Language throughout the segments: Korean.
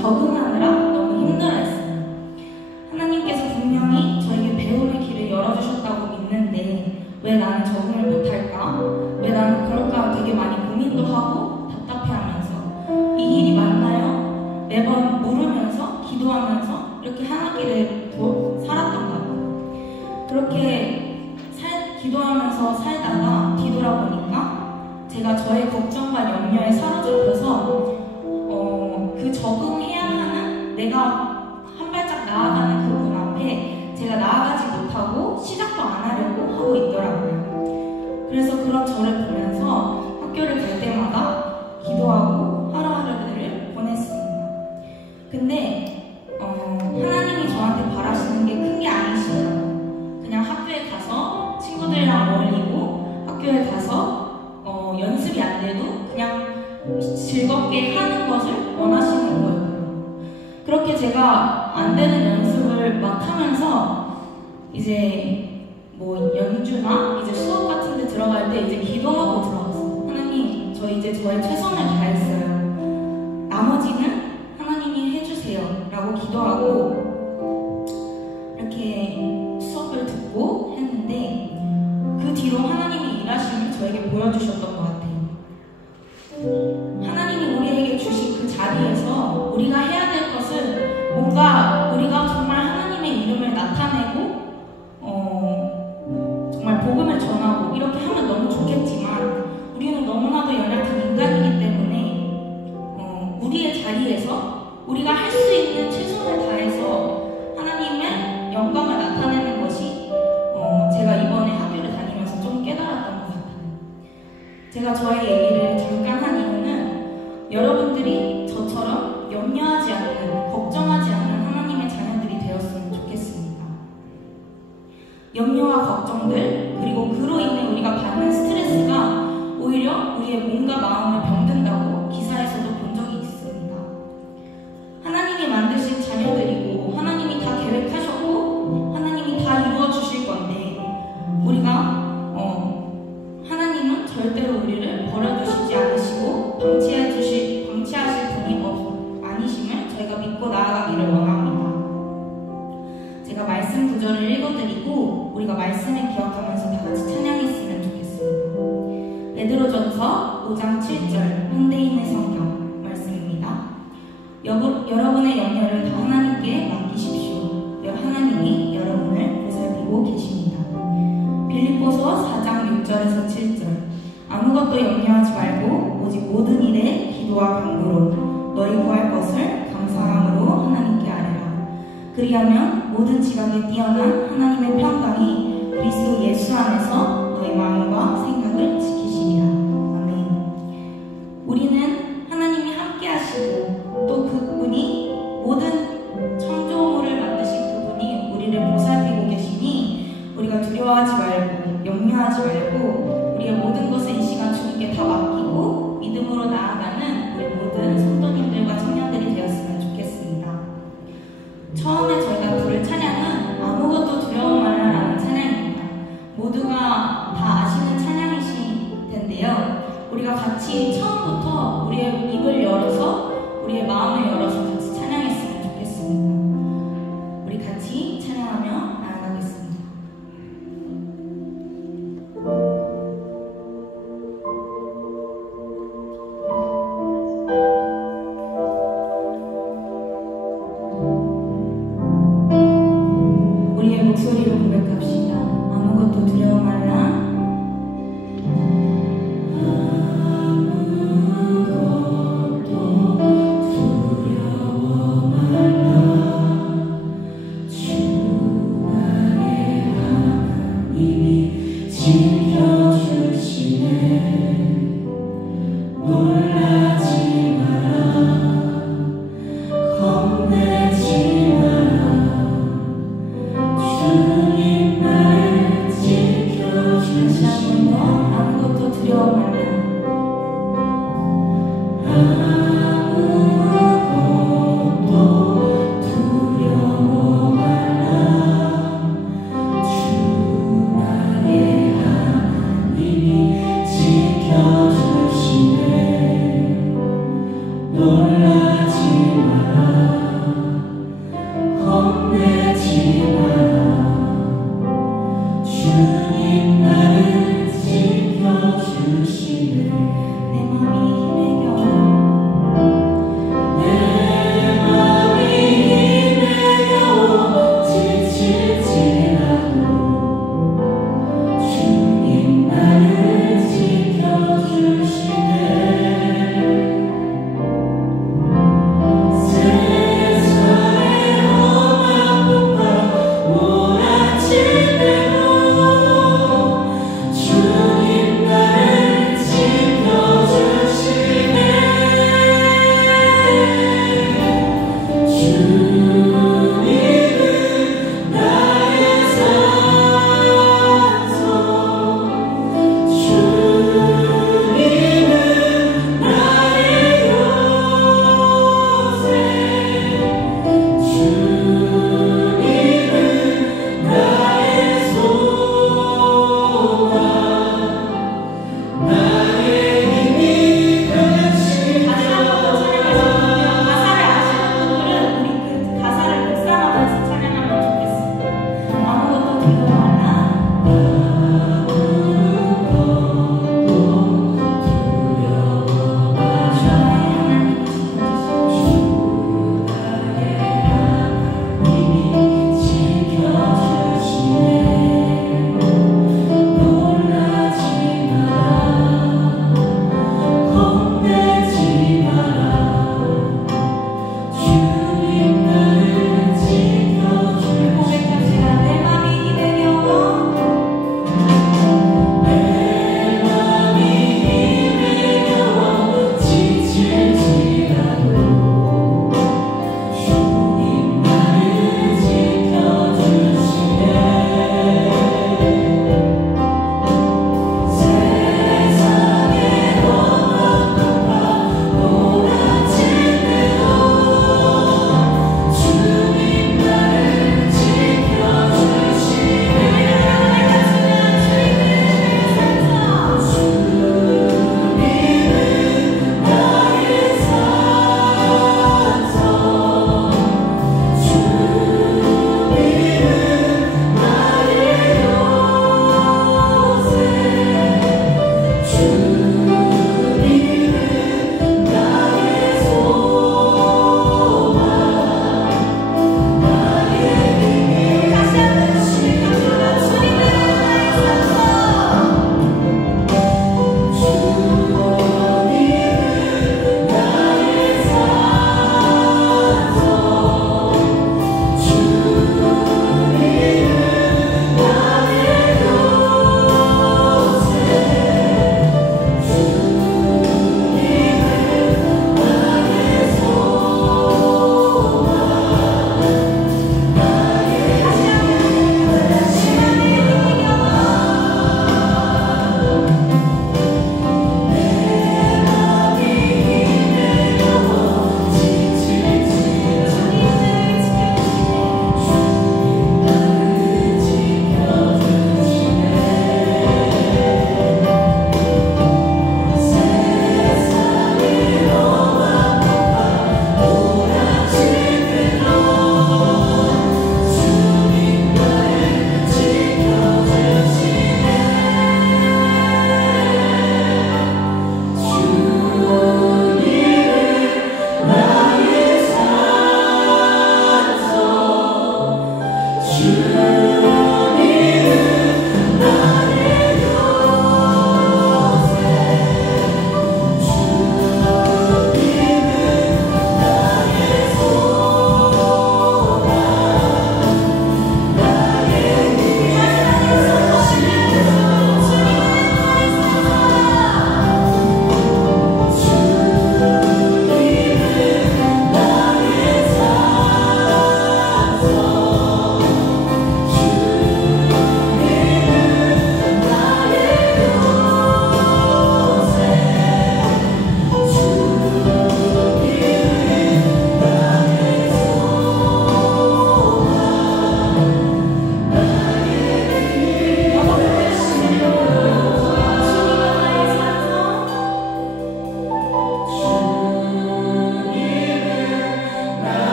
적응하느라 너무 힘들어했어요. 하나님께서 분명히 저에게 배움의 길을 열어주셨다고 믿는데 왜 나는 적응을 못할까? 왜 나는 그럴까? 되게 많이 고민도 하고 답답해하면서 이 길이 맞나요? 매번 물으면서 기도하면서 이렇게 하나길을 살았던 것 같아요. 그렇게 기도하면서 살다가 뒤돌아보니까 제가 저의 걱정과 염려에 사로잡혀서 그 적응해야 하는 내가 한 발짝 나아가는 그분 앞에 제가 나아가지 못하고 시작도 안 하려고 하고 있더라고요. 그래서 그런 저를 보면서 학교를 갈 때마다 기도하고 하루하루를 보냈습니다. 근데 하나님이 저한테 바라시는 게 큰 게 아니시더라고요. 그냥 학교에 가서 친구들이랑 어울리고 학교에 가서 연습이 안 돼도 그냥 즐겁게 하는 것을 원하시는 거예요. 그렇게 제가 안 되는 연습을 막 하면서 이제 뭐 연주나 이제 수업 같은 데 들어갈 때 이제 기도하고 들어갔어요. 하나님, 저 이제 저의 최선을 다했어요. 나머지는 하나님이 해주세요 라고 기도하고 이렇게 수업을 듣고 했는데 그 뒤로 하나님이 일하심을 저에게 보여주셨던 것 같아요. 하나님이 우리에게 주신 그 자리에서 우리가 해야 될 것은 뭔가 우리가 정말 하나님의 이름을 나타내고 정말 복음을 전하고 이렇게 하면 너무 좋겠지만 우리는 너무나도 연약한 인간이기 때문에 우리의 자리에서 우리가 할 수 있는 최선을 다해서 하나님의 영광을 나타내는 것이 제가 이번에 학교를 다니면서 좀 깨달았던 것 같아요. 제가 저의 얘기를 잠깐 한 이유는 여러분들이 저처럼 염려하지 않는, 걱정하지 않는 하나님의 자녀들이 되었으면 좋겠습니다. 염려와 걱정들, 그리고 그로 인해 우리가 받는 스트레스가 오히려 우리의 몸과 마음을 병든다고 기사에서도 본 적이 있습니다. 하나님이 만드신 자녀들이고 하나님이 다 계획하셨고 하나님이 다 이루어 주실 건데 우리가 하나님은 절대로 우리를 버려두시지 않으시고 방치하실 분이 아니심을 저희가 믿고 나아가기를 원합니다. 제가 말씀 구절을 읽어드리고 우리가 말씀을 기억하면서 다 같이 찬양했으면 좋겠습니다. 베드로전서 5장 7절 현대인의 성경 말씀입니다. 여러분의 염려를 다 하나님께 맡기십시오. 하나님이 여러분을 보살피고 계십니다. 빌립보서 4장 6절에서 7절 아무것도 염려하지 말고 오직 모든 일에 기도와 간구로 너희 구할 것을 감사함으로 하나님께 아뢰라. 그리하면 모든 지각에 뛰어난 하나님의 평강이 그리스도 예수 안에서 너희 마음과 생각을 지키시리라. 아멘. 우리는 하나님이 함께 하시고 또 그분이 모든 창조물을 만드신 그분이 우리를 보살피고 계시니 우리가 두려워하지 말고 염려하지 말고 우리의 모든 것을 이 시간 주님께 다 맡기고 믿음으로 나아가는 우리 모든 성도님들과 청년들이 되었으면 좋겠습니다. 처음에 저희가 부를 찬양은 아무것도 두려워 말라라는 찬양입니다. 모두가 다 아시는 찬양이실 텐데요. 우리가 같이 처음부터 우리의 입을 열어서 우리의 마음을 열어서 같이 찬양했으면 좋겠습니다. 우리 같이 찬양하며 나아가겠습니다. 우리의 목소리로 고백합시다. 아무것도 두려워 말라. 아무것도 두려워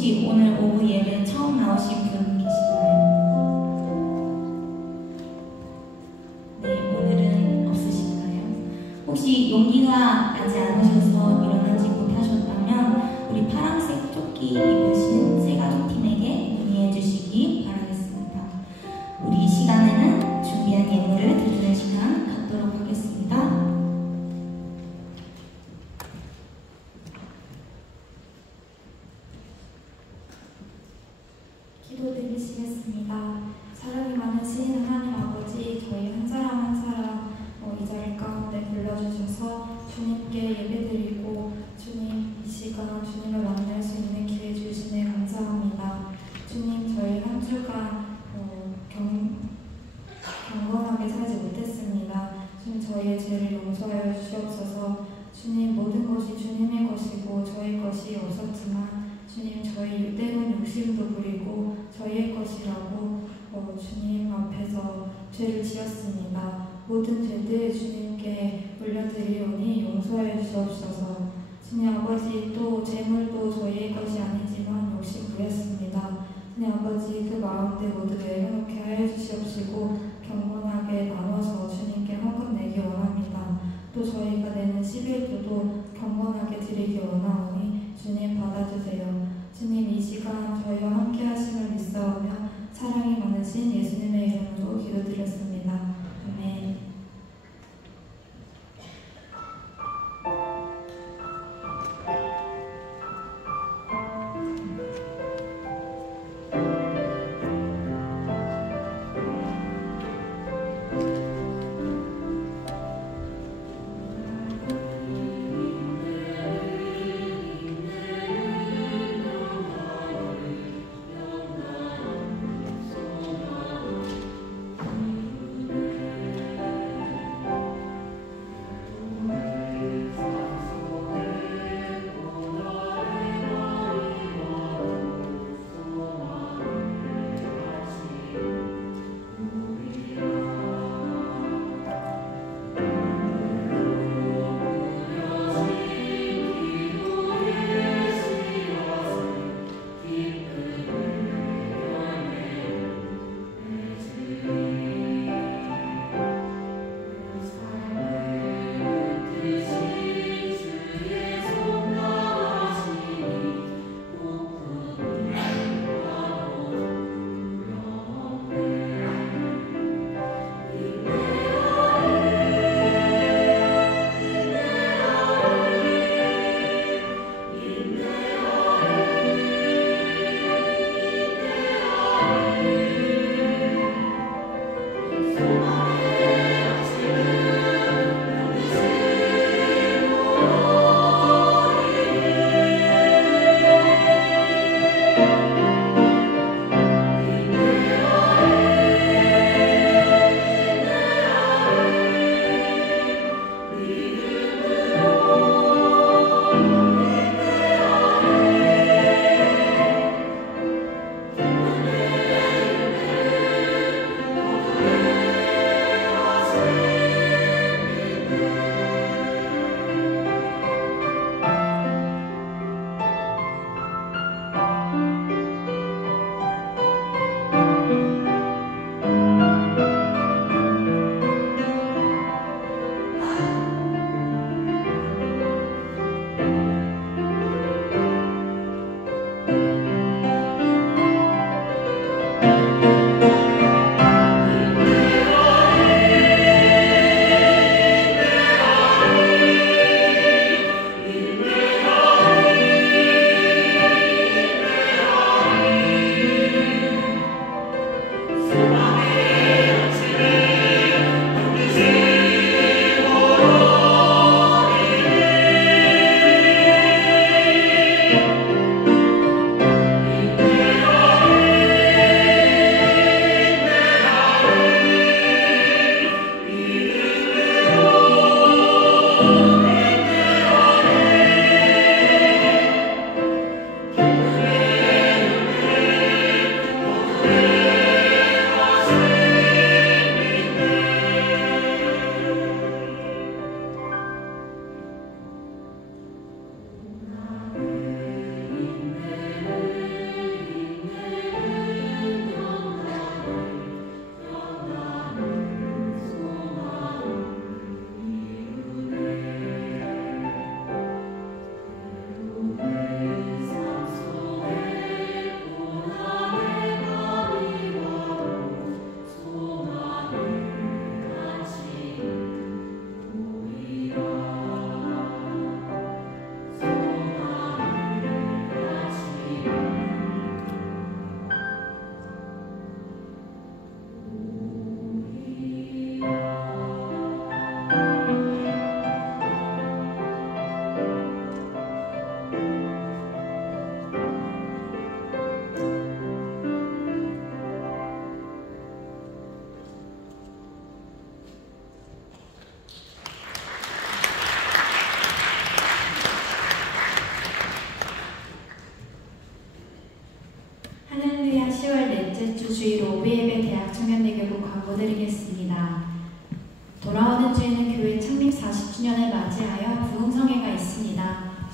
혹시 오늘 오후 예배 처음 나오신 분 계신가요? 네, 오늘은 없으신가요? 혹시 용기가 나지 않으셔서 일어나지 못하셨다면 우리 파란색 조끼 입으신 새가족팀에게 문의해 주시기 바라겠습니다. 우리 이 시간에는 준비한 예물을 드리는 시간 갖도록 하겠습니다. 기도드리시겠습니다. 사랑이 많으신 하나님 아버지, 저희 한 사람 한 사람 이 자리 가운데 불러주셔서 주님께 예배드리고 주님 이 시간 주님을 만날 수 있는 기회 주시네 감사합니다. 주님 저희 한 주간 경건하게 살지 못했습니다. 주님 저희의 죄를 용서하여 주시옵소서. 주님 모든 것이 주님의 것이고 저희 것이 없었지만 주님 저희 때론 욕심도 부리고 저희의 것이라고 주님 앞에서 죄를 지었습니다. 모든 죄들 주님께 올려드리오니 용서해 주옵소서. 주님 아버지 또 재물도 저희의 것이 아니지만 욕심 부렸습니다. 주님 아버지 그 마음들 모두 내려놓게 하여 주시옵시고 경건하게 나눠서 주님께 헌금 내기 원합니다. 또 저희가 내는 11조도 경건하게 드리기 원하오니 주님 받아주세요. 주님 이 시간 저희와 함께 하심을 믿사오며 사랑이 많으신 예수님의 이름으로 기도드렸습니다. 아멘.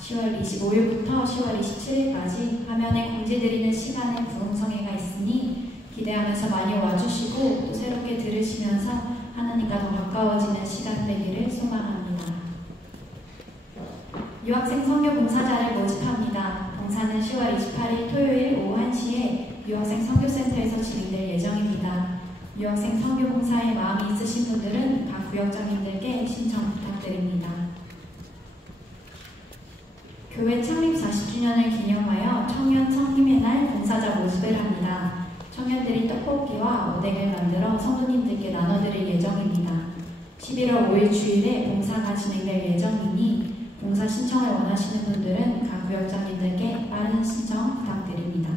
10월 25일부터 10월 27일까지 화면에 공지드리는 시간에 부흥성회가 있으니 기대하면서 많이 와주시고 또 새롭게 들으시면서 하나님과 더 가까워지는 시간 되기를 소망합니다. 유학생 선교 봉사자를 모집합니다. 봉사는 10월 28일 토요일 오후 1시에 유학생 선교센터에서 진행될 예정입니다. 유학생 선교 봉사에 마음이 있으신 분들은 각 구역장님들께 신청 부탁드립니다. 교회 창립 40주년을 기념하여 청년 성김의 날 봉사자 모집을 합니다. 청년들이 떡볶이와 오뎅을 만들어 성도님들께 나눠드릴 예정입니다. 11월 5일 주일에 봉사가 진행될 예정이니 봉사 신청을 원하시는 분들은 각 구역장님들께 빠른 신청 부탁드립니다.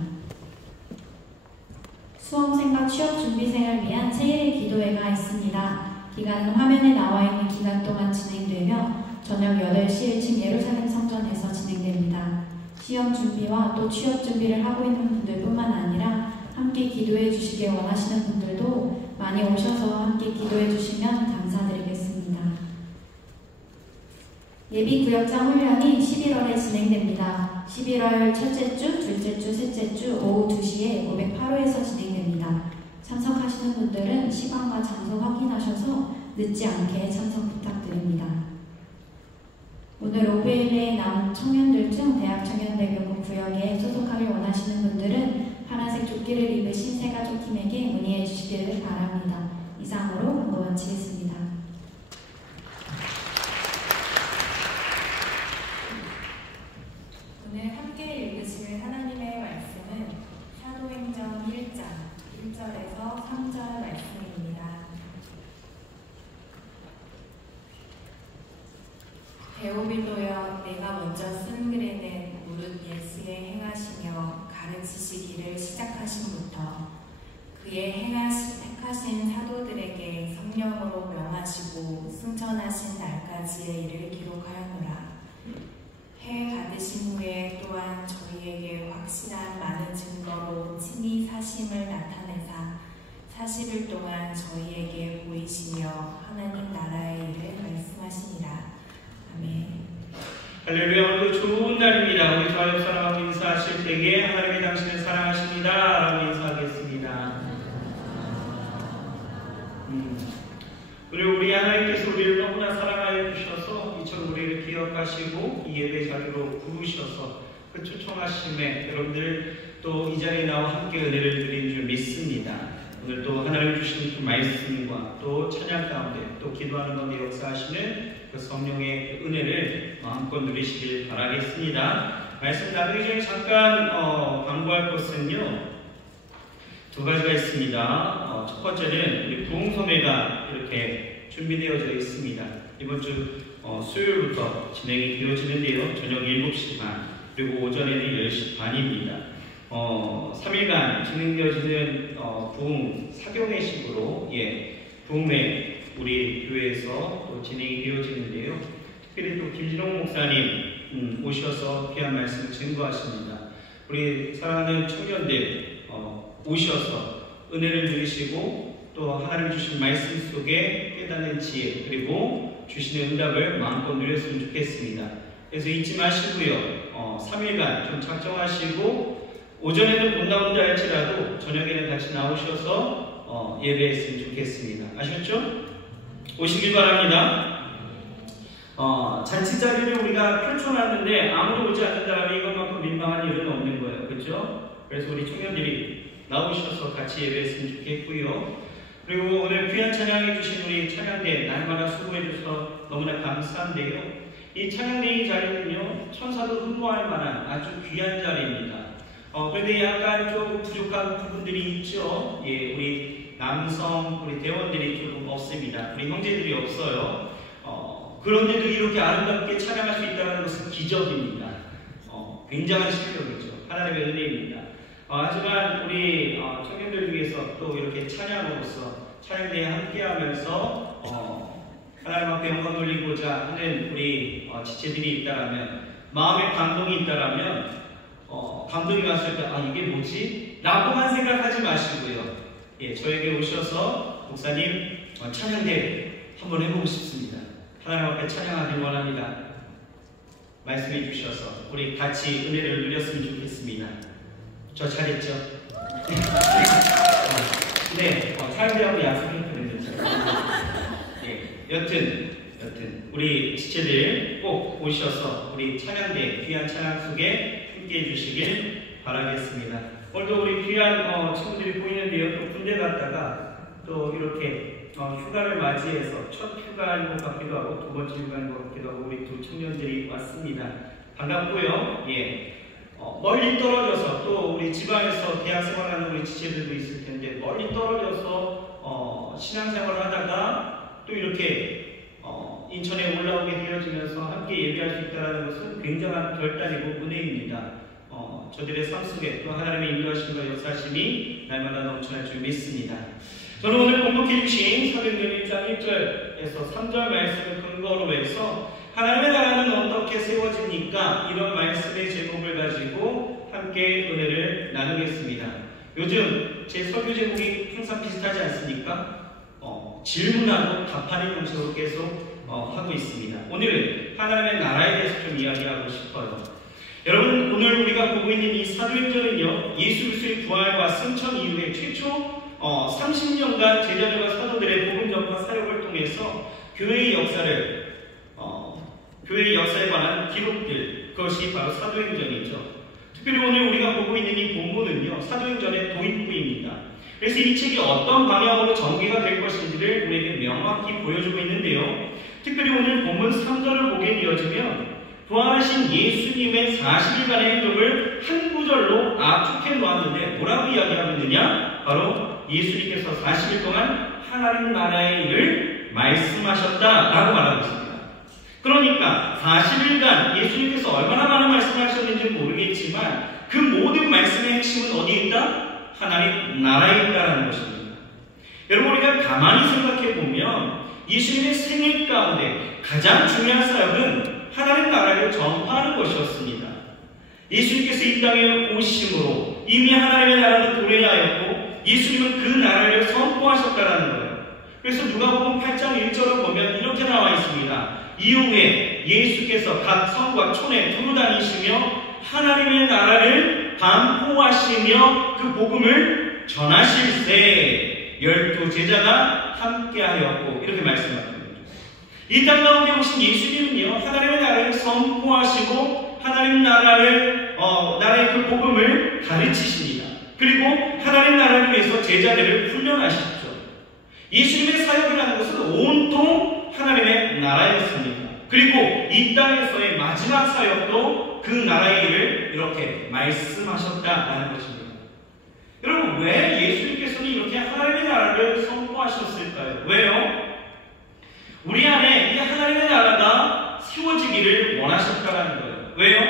수험생과 취업준비생을 위한 새1의 기도회가 있습니다. 기간은 화면에 나와 있는 기간 동안 진행되며 저녁 8시 1층 예루살렘 성전에서 진행됩니다. 시험 준비와 또 취업 준비를 하고 있는 분들뿐만 아니라 함께 기도해 주시길 원하시는 분들도 많이 오셔서 함께 기도해 주시면 감사드리겠습니다. 예비구역장 훈련이 11월에 진행됩니다. 11월 첫째 주, 둘째 주, 셋째 주 오후 2시에 508호에서 진행됩니다. 참석하시는 분들은 시간과 장소 확인하셔서 늦지 않게 참석 부탁드립니다. 오늘 오브에이에 남은 청년들 중 대학청년대교구 구역에 소속하길 원하시는 분들은 파란색 조끼를 입으신 새가족팀에게 문의해 주시기를 바랍니다. 이상으로 광고 마치겠습니다. 오늘 함께 읽으실 하나님의 말씀은 사도행전 1장 1절에서 3절 말씀입니다. 데오빌로여, 내가 먼저 쓴 글에는 무릇 예수의 행하시며 가르치시기를 시작하심부터 그의 택하신 사도들에게 성령으로 명하시고 승천하신 날까지의 일을 기록하였노라. 해 받으신 후에 또한 저희에게 확실한 많은 증거로 친히 사심을 나타내사 40일 동안 저희에게 보이시며 하나님 나라의 일을 말씀하시니라. 아멘. 할렐루야. 오늘도 좋은 날입니다. 우리 좌우 사랑하고 인사하실 때에 하나님이 당신을 사랑하십니다 라고 인사하겠습니다. 우리 하나님께서 우리를 너무나 사랑하여 주셔서 이처럼 우리를 기억하시고 이 예배 자리로 부르셔서 그 초청하심에 여러분들 또 이 자리에 나와 함께 은혜를 드린 줄 믿습니다. 오늘 또 하나님 주신 그 말씀과 또 찬양 가운데 또 기도하는 가운데 역사하시는 그 성령의 은혜를 마음껏 누리시길 바라겠습니다. 말씀 나누기 전에 잠깐 광고할 것은요, 두 가지가 있습니다. 첫 번째는 우리 부흥소매가 이렇게 준비되어져 있습니다. 이번 주 수요일부터 진행이 되어지는데요. 저녁 7시 반 그리고 오전에는 10시 반입니다. 3일간 진행되어지는 부흥 사경회식으로 부흥회 우리 교회에서 또 진행이 되어지는데요. 특별히 또 김진홍 목사님 오셔서 귀한 말씀을 증거하십니다. 우리 사랑하는 청년들 오셔서 은혜를 누리시고 또 하나님 주신 말씀 속에 깨닫는 지혜 그리고 주시는 응답을 마음껏 누렸으면 좋겠습니다. 그래서 잊지 마시고요. 3일간 좀 작정하시고 오전에는 못 나온다 할지라도 저녁에는 다시 나오셔서 예배했으면 좋겠습니다. 아셨죠? 오시길 바랍니다. 잔치 자리를 우리가 펼쳐놨는데 아무도 오지 않는다면 이것만큼 민망한 일은 없는 거예요. 그렇죠? 그래서 우리 청년들이 나오셔서 같이 예배했으면 좋겠고요. 그리고 오늘 귀한 찬양해 주신 우리 찬양대 날마다 수고해 주셔서 너무나 감사한데요. 이 찬양대의 자리는요, 천사도 흠모할 만한 아주 귀한 자리입니다. 그런데 약간 좀 부족한 부분들이 있죠. 우리 남성, 우리 대원들이 조금 없습니다. 우리 형제들이 없어요. 그런데도 이렇게 아름답게 찬양할 수 있다는 것은 기적입니다. 굉장한 실력이죠. 하나님의 은혜입니다. 하지만 우리 청년들 중에서 또 이렇게 찬양으로서 찬양대에 함께하면서 하나님 앞에 영광 돌리고자 하는 우리 지체들이 있다라면, 마음에 감동이 있다라면 감동이 왔을 때 이게 뭐지? 라고만 생각하지 마시고요. 저에게 오셔서 목사님 찬양대 한번 해보고 싶습니다. 하나님 앞에 찬양하길 원합니다. 말씀해 주셔서 우리 같이 은혜를 누렸으면 좋겠습니다. 저 잘했죠? 네, 사람들하고 약속했거든요. 여튼 우리 지체들 꼭 오셔서 우리 찬양대 귀한 찬양 속에 함께 해주시길 바라겠습니다. 오늘도 우리 귀한 친구들이 보이는데요. 또 군대 갔다가 또 이렇게 휴가를 맞이해서 첫 휴가인 것 같기도 하고 두 번째 휴가인 것 같기도 하고 우리 두 청년들이 왔습니다. 반갑고요. 예. 멀리 떨어져서 또 우리 지방에서 대학 생활하는 우리 지체들도 있을 텐데 멀리 떨어져서 신앙생활을 하다가 또 이렇게 인천에 올라오게 되어지면서 함께 예배할 수 있다는 것은 굉장한 결단이고 은혜입니다. 저들의 삶 속에 또 하나님의 인도하심과 역사심이 날마다 넘쳐날 줄 믿습니다. 저는 오늘 공독해 주신 사도행전 1장 1절에서 3절 말씀을 근거로 해서 하나님의 나라는 어떻게 세워집니까? 이런 말씀의 제목을 가지고 함께 은혜를 나누겠습니다. 요즘 제 설교 제목이 항상 비슷하지 않습니까? 질문하고 답하는 형식으로 계속 하고 있습니다. 오늘은 하나님의 나라에 대해서 좀 이야기하고 싶어요. 여러분, 오늘 우리가 보고 있는 이 사도행전은요, 예수 그리스도의 부활과 승천 이후에 최초 30년간 제자들과 사도들의 복음 전파 사역을 통해서 교회의 역사에 관한 기록들, 그것이 바로 사도행전이죠. 특별히 오늘 우리가 보고 있는 이 본문은요, 사도행전의 도입부입니다. 그래서 이 책이 어떤 방향으로 전개가 될 것인지를 우리에게 명확히 보여주고 있는데요. 특별히 오늘 본문 3절을 보게 되어지면 부활하신 예수님의 40일간의 행적을 한 구절로 압축해 놓았는데 뭐라고 이야기하고 있느냐? 바로 예수님께서 40일 동안 하나님 나라의 일을 말씀하셨다라고 말하고 있습니다. 그러니까 40일간 예수님께서 얼마나 많은 말씀을 하셨는지 모르겠지만 그 모든 말씀의 핵심은 어디에 있다? 하나님 나라에 있다는 것입니다. 여러분, 우리가 가만히 생각해 보면 예수님의 생일 가운데 가장 중요한 사역은 하나님 나라를 전파하는 것이었습니다. 예수님께서 이 땅에 오심으로 이미 하나님의 나라는 도래하였고 예수님은 그 나라를 선포하셨다는 거예요. 그래서 누가복음 8장 1절을 보면 이렇게 나와 있습니다. 이후에 예수께서 각 성과 촌에 두루 다니시며 하나님의 나라를 반포하시며 그 복음을 전하실세 12 제자가 함께하였고 이렇게 말씀합니다. 이 땅 가운데 오신 예수님은요, 하나님의 나라를 선포하시고 하나님 나라의 그 복음을 가르치십니다. 그리고 하나님 나라를 위해서 제자들을 훈련하시죠. 예수님의 사역이라는 것은 온통 하나님의 나라였습니다. 그리고 이 땅에서의 마지막 사역도 그 나라의 일을 이렇게 말씀하셨다라는 것입니다. 여러분, 왜 예수님께서는 이렇게 하나님의 나라를 선포하셨을까요? 왜요? 우리 안에 이 하나님의 나라가 세워지기를 원하셨다는 거예요. 왜요?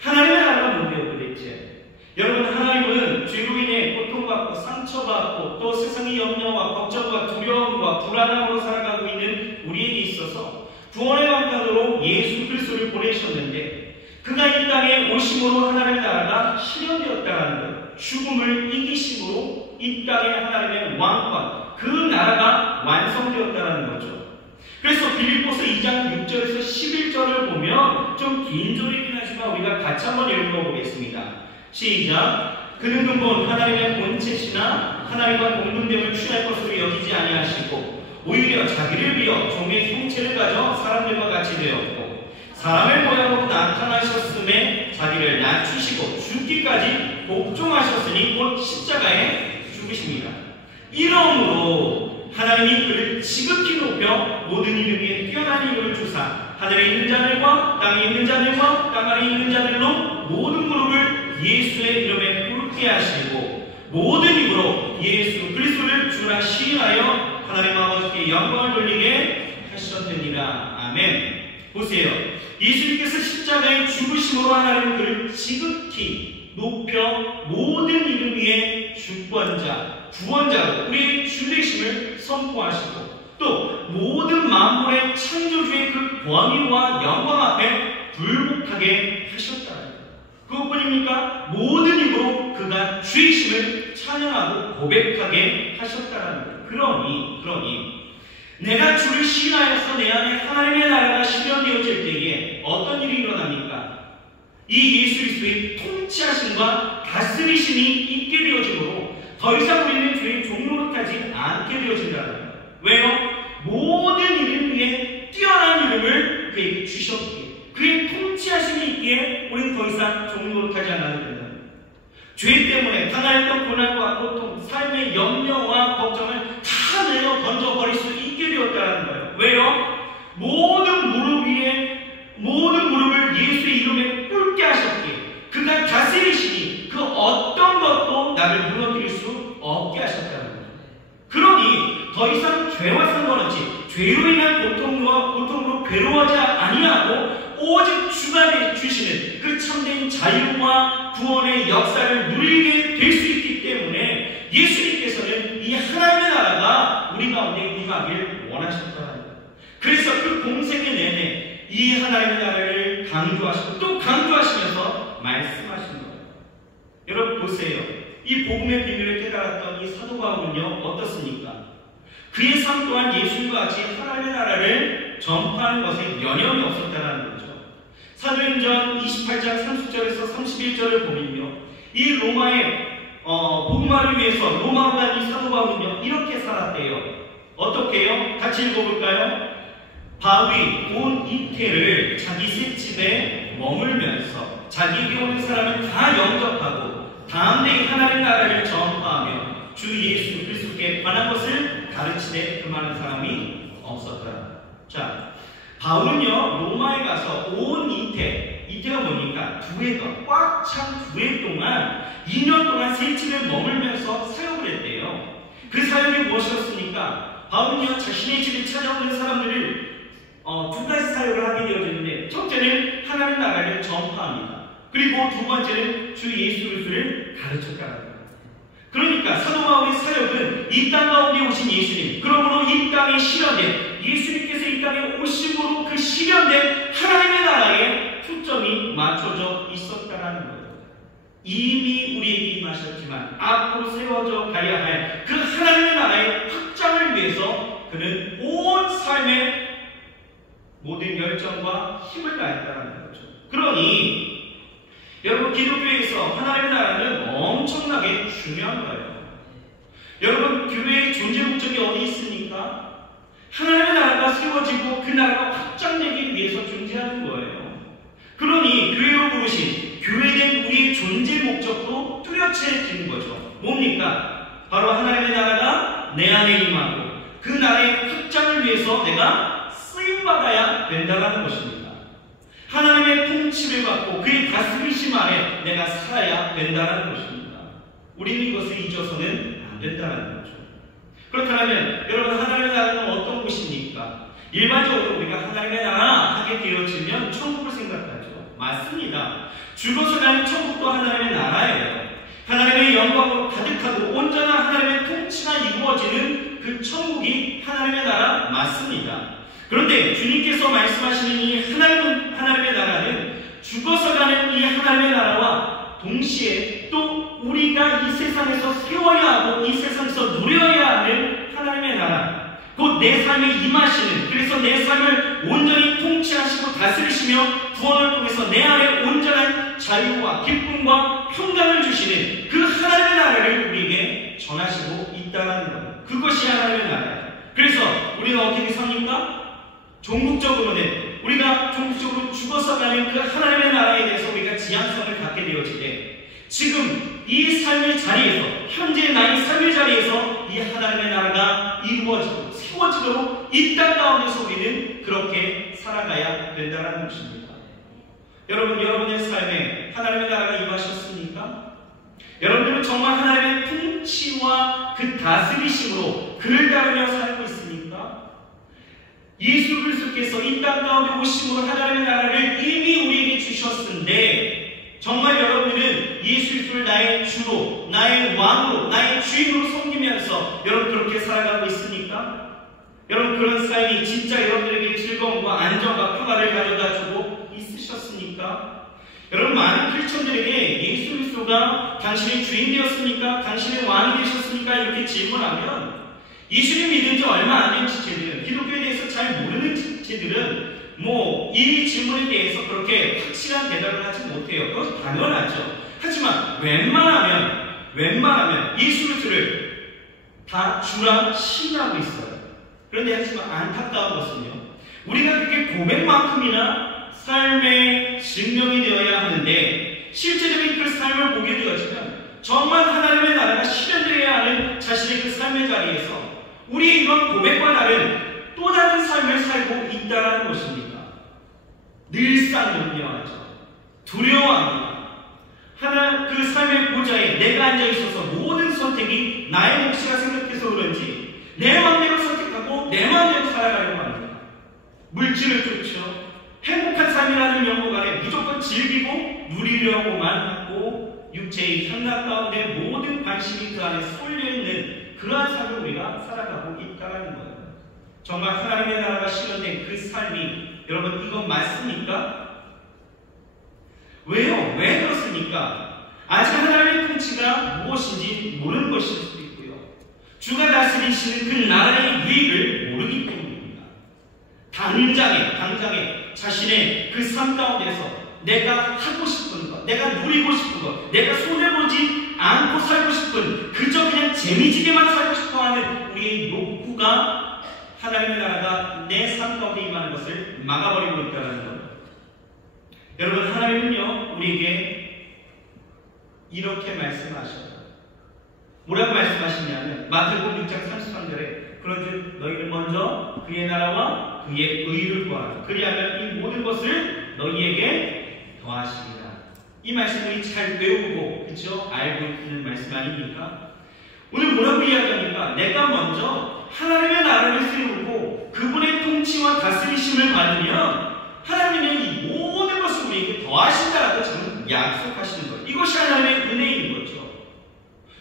하나님의 나라가 뭔데요, 도대체? 여러분, 하나님은 죄로 인해 고통받고 상처받고 또 세상의 염려와 걱정과 두려움과 불안함으로 살아가고 있는 우리에게 있어서 구원의 방편으로 예수 그리스도를 보내셨는데 그가 이 땅에 오심으로 하나님의 나라가 실현되었다는 거예요. 죽음을 이기심으로 이 땅에 하나님의 왕권, 그 나라가 완성되었다는 거죠. 그래서 빌립보서 2장 6절에서 11절을 보면 좀 긴 절이긴 하지만 우리가 같이 한번 읽어보겠습니다. 시작. 그는 근본 하나님의 본체시나 하나님과 공분됨을 취할 것으로 여기지 아니하시고 오히려 자기를 비어 종의 형체를 가져 사람들과 같이 되었고 사람의 모양으로 나타나셨음에 자기를 낮추시고 죽기까지 복종하셨으니 곧 십자가에 죽으십니다. 이러므로 하나님이 그를 지극히 높여 모든 이름 위에 뛰어난 이름을 주사 하늘에 있는 자들과 땅에 있는 자들과 땅 아래에 있는 자들로 모든 무릎을 예수의 이름에 꿇게 하시고 모든 입으로 예수 그리스도를 주라 시인하여 하나님 아버지께 영광을 돌리게 하셨느니라. 아멘. 보세요. 예수님께서 십자가에 죽으심으로 하나님은 그를 지극히 높여 모든 이름 위에 주권자, 구원자로 우리의 주되심을 선포하시고 또 모든 만물의 창조주의 그 권위와 영광 앞에 굴복하게 하셨다는 거예요. 그것뿐입니까? 모든 입으로 그가 주이심을 찬양하고 고백하게 하셨다는 거예요. 그러니 내가 주를 신하여서 내 안에 하나님의 나라가 실현되어질 때에 어떤 일이 일어납니까? 이 예수 그리스도의 통치하심과 다스리심이 있게 되어지므로 더 이상 우리는 주의 종노릇하지 않게 되어진다는 거예요. 왜요? 모든 이름 위에 뛰어난 이름을 그에게 주셨기에, 그의 통치하심이 있기에 우리는 더 이상 종노릇하지 않아도 된다는 거예요. 죄 때문에 당하였던 고난과 고통, 삶의 염려와 걱정을 다 내어 던져버릴 수 있게 되었다는 거예요. 왜요? 모든 무릎을 예수의 이름에 꿇게 하셨기에, 그가 다스리시니 그 어떤 것도 나를 무너뜨릴 수 없게 하셨다는 거예요. 그러니 더 이상 죄와 상관없이 죄로 인한 고통으로 괴로워하지 아니하고 오직 주가 주시는 그 참된 자유와 구원의 역사를 누리게 될 수 있기 때문에 예수님께서는 이 하나님의 나라가 우리 가운데 임하길 원하셨다는 거예요. 그래서 그 공생의 내내 이 하나님의 나라를 강조하시고 또 강조하시면서 말씀하신 거예요. 여러분 보세요. 이 복음의 비밀을 깨달았던 이 사도 바울은요 어떻습니까? 그의 삶 또한 예수님과 같이 하나님의 나라를 전파하는 것에 여념이 없었다는 거죠. 사도행전 28장 30절에서 31절을 보면요, 이 로마의 복음화를 위해서 로마로 간 이 사도 바울은요 이렇게 살았대요. 어떻게 해요? 같이 읽어볼까요? 바울이 온 이태를 자기 셋집에 머물면서 자기에게 오는 사람을 다 영접하고 다음대의 하나님의 나라를 전파하며 주 예수 그리스도께 관한 것을 가르치되 그만한 사람이 없었다. 자, 바울은요 로마에 가서 온 이태가 뭡니까? 2회가 꽉 찬 2회 동안 2년 동안 셋집에 머물면서 사역을 했대요. 그 사역이 무엇이었습니까? 바울은요 자신의 집에 찾아오는 사람들을 두 가지 사역을 하게 되어졌는데, 첫째는 하나님 나라를 전파합니다. 그리고 두 번째는 주 예수 그리스도를 가르쳤다는 거예요. 그러니까 사도 바울의 사역은 이 땅 가운데 오신 예수님, 그러므로 이 땅에 실현된 예수님께서 이 땅에 오심으로 그 실현된 하나님의 나라에 초점이 맞춰져 있었다는 거예요. 이미 우리에게 임하셨지만 앞으로 세워져 가야 할 그 하나님의 나라의 확장을 위해서 그는 온 삶의 모든 열정과 힘을 다했다는 거죠. 그러니 여러분 기독교에서 하나님의 나라는 엄청나게 중요한 거예요. 여러분 교회의 존재 목적이 어디 있습니까? 하나님의 나라가 세워지고 그 나라가 확장되기 위해서 존재하는 거예요. 그러니 교회로 부르신 교회된 우리의 존재 목적도 뚜렷해지는 거죠. 뭡니까? 바로 하나님의 나라가 내 안에 임하고 그 나라의 확장을 위해서 내가 쓰임받아야 된다는 것입니다. 하나님의 통치를 받고 그의 다스리심 아래 내가 살아야 된다는 것입니다. 우리는 이것을 잊어서는 안 된다는 거죠. 그렇다면 여러분 하나님의 나라는 어떤 곳입니까? 일반적으로 우리가 하나님의 나라 하게 되어지면 천국을 생각하죠. 맞습니다. 죽어서 가는 천국도 하나님의 나라예요. 하나님의 영광으로 가득하고 온전한 하나님의 통치가 이루어지는 그 천국이 하나님의 나라 맞습니다. 그런데 주님께서 말씀하시는 이 하나님의 나라는 죽어서 가는 이 하나님의 나라와 동시에 또 우리가 이 세상에서 세워야 하고 이 세상에서 누려야 하는 하나님의 나라, 곧 내 삶에 임하시는, 그래서 내 삶을 온전히 통치하시고 다스리시며 구원을 통해서 내 안에 온전한 자유와 기쁨과 평강을 주시는 그 하나님의 나라를 우리에게 전하시고 있다는 거예요. 그것이 하나님의 나라예요. 그래서 우리는 어떻게 삽니까? 종국적으로는 우리가 종국적으로 죽어서 가는 그 하나님의 나라에 대해서 우리가 지향성을 갖게 되어지되, 지금 이 삶의 자리에서, 현재 나의 삶의 자리에서 이 하나님의 나라가 이루어지고 세워지도록 이 땅 가운데서 우리는 그렇게 살아가야 된다는 것입니다. 여러분, 여러분의 삶에 하나님의 나라가 임하셨습니까? 여러분들은 정말 하나님의 통치와 그 다스리심으로 그를 따르며 살고 있습니까? 예수 그리스도께서 이 땅 가운데 오심으로 하나님의 나라를 이미 우리에게 주셨는데, 정말 여러분들은 예수 그리스도를 나의 주로, 나의 왕으로, 나의 주인으로 섬기면서 여러분 그렇게 살아가고 있습니까? 여러분 그런 삶이 진짜 여러분들에게 즐거움과 안정과 평화를 가져다주고 있으셨습니까? 여러분 많은 크리스천들에게 예수 그리스도가 당신의 주인 되었습니까? 당신의 왕이 되셨습니까? 이렇게 질문하면 예수님 믿은 지 얼마 안 된 지체들은, 기독교에 대해서 잘 모르는 지체들은 이 질문에 대해서 그렇게 확실한 대답을 하지 못해요. 그것은 당연하죠. 하지만 웬만하면 예수 그리스도를 다 주라 신뢰하고 있어요. 그런데 하지만 안타까운 것은요, 우리가 그게 고백만큼이나 삶의 증명이 되어야 하는데 실제적인 그 삶을 보게 되어지면 정말 하나님의 나라가 실현되어야 하는 자신의 그 삶의 자리에서 우리의 이런 고백과 다른 또 다른 삶을 살고 있다는 것입니다. 늘상 염려하죠. 두려워합니다. 그 삶의 보좌에 내가 앉아있어서 모든 선택이 나의 몫이라 생각해서 그런지 내 마음대로 선택하고 내 마음대로 살아가려고 합니다. 물질을 쫓죠. 행복한 삶이라는 명목 아래 무조건 즐기고 누리려고만 하고 육체의 향락 가운데 모든 관심이 그 안에 쏠려있는 그러한 삶을 우리가 살아가고 있다는 거예요. 정말 하나님의 나라가 실현된 그 삶이 여러분 이건 맞습니까? 왜요? 왜 그렇습니까? 아직 하나님의 통치가 무엇인지 모르는 것일 수도 있고요. 주가 다스리시는 그 나라의 유익을 모르기 때문입니다. 당장에 자신의 그 삶 가운데서 내가 하고 싶은 것, 내가 누리고 싶은 것, 내가 손해보지 않고 살고 싶은 그저 그냥 재미지게만 살고 싶어하는 우리의 욕구가 하나님의 나라가 내 삶 가운데 임하는 것을 막아버리고 있다는 것. 여러분 하나님은요 우리에게 이렇게 말씀하셔요. 뭐라고 말씀하시냐면 마태복음 6장 33절에 그런즉 너희는 먼저 그의 나라와 그의 의를 구하라. 그리하면 이 모든 것을 너희에게 더하시리라. 이 말씀을 잘 외우고 그렇죠? 알고 있는 말씀 아닙니까? 오늘 뭐라고 이야기합니까? 내가 먼저 하나님의 나라를 세우고 그분의 통치와 다스리심을 받으면 하나님은 이 모든 것을 우리에게 더하신다라고 지금 약속하시는 거예요. 이것이 하나님의 은혜인 거죠.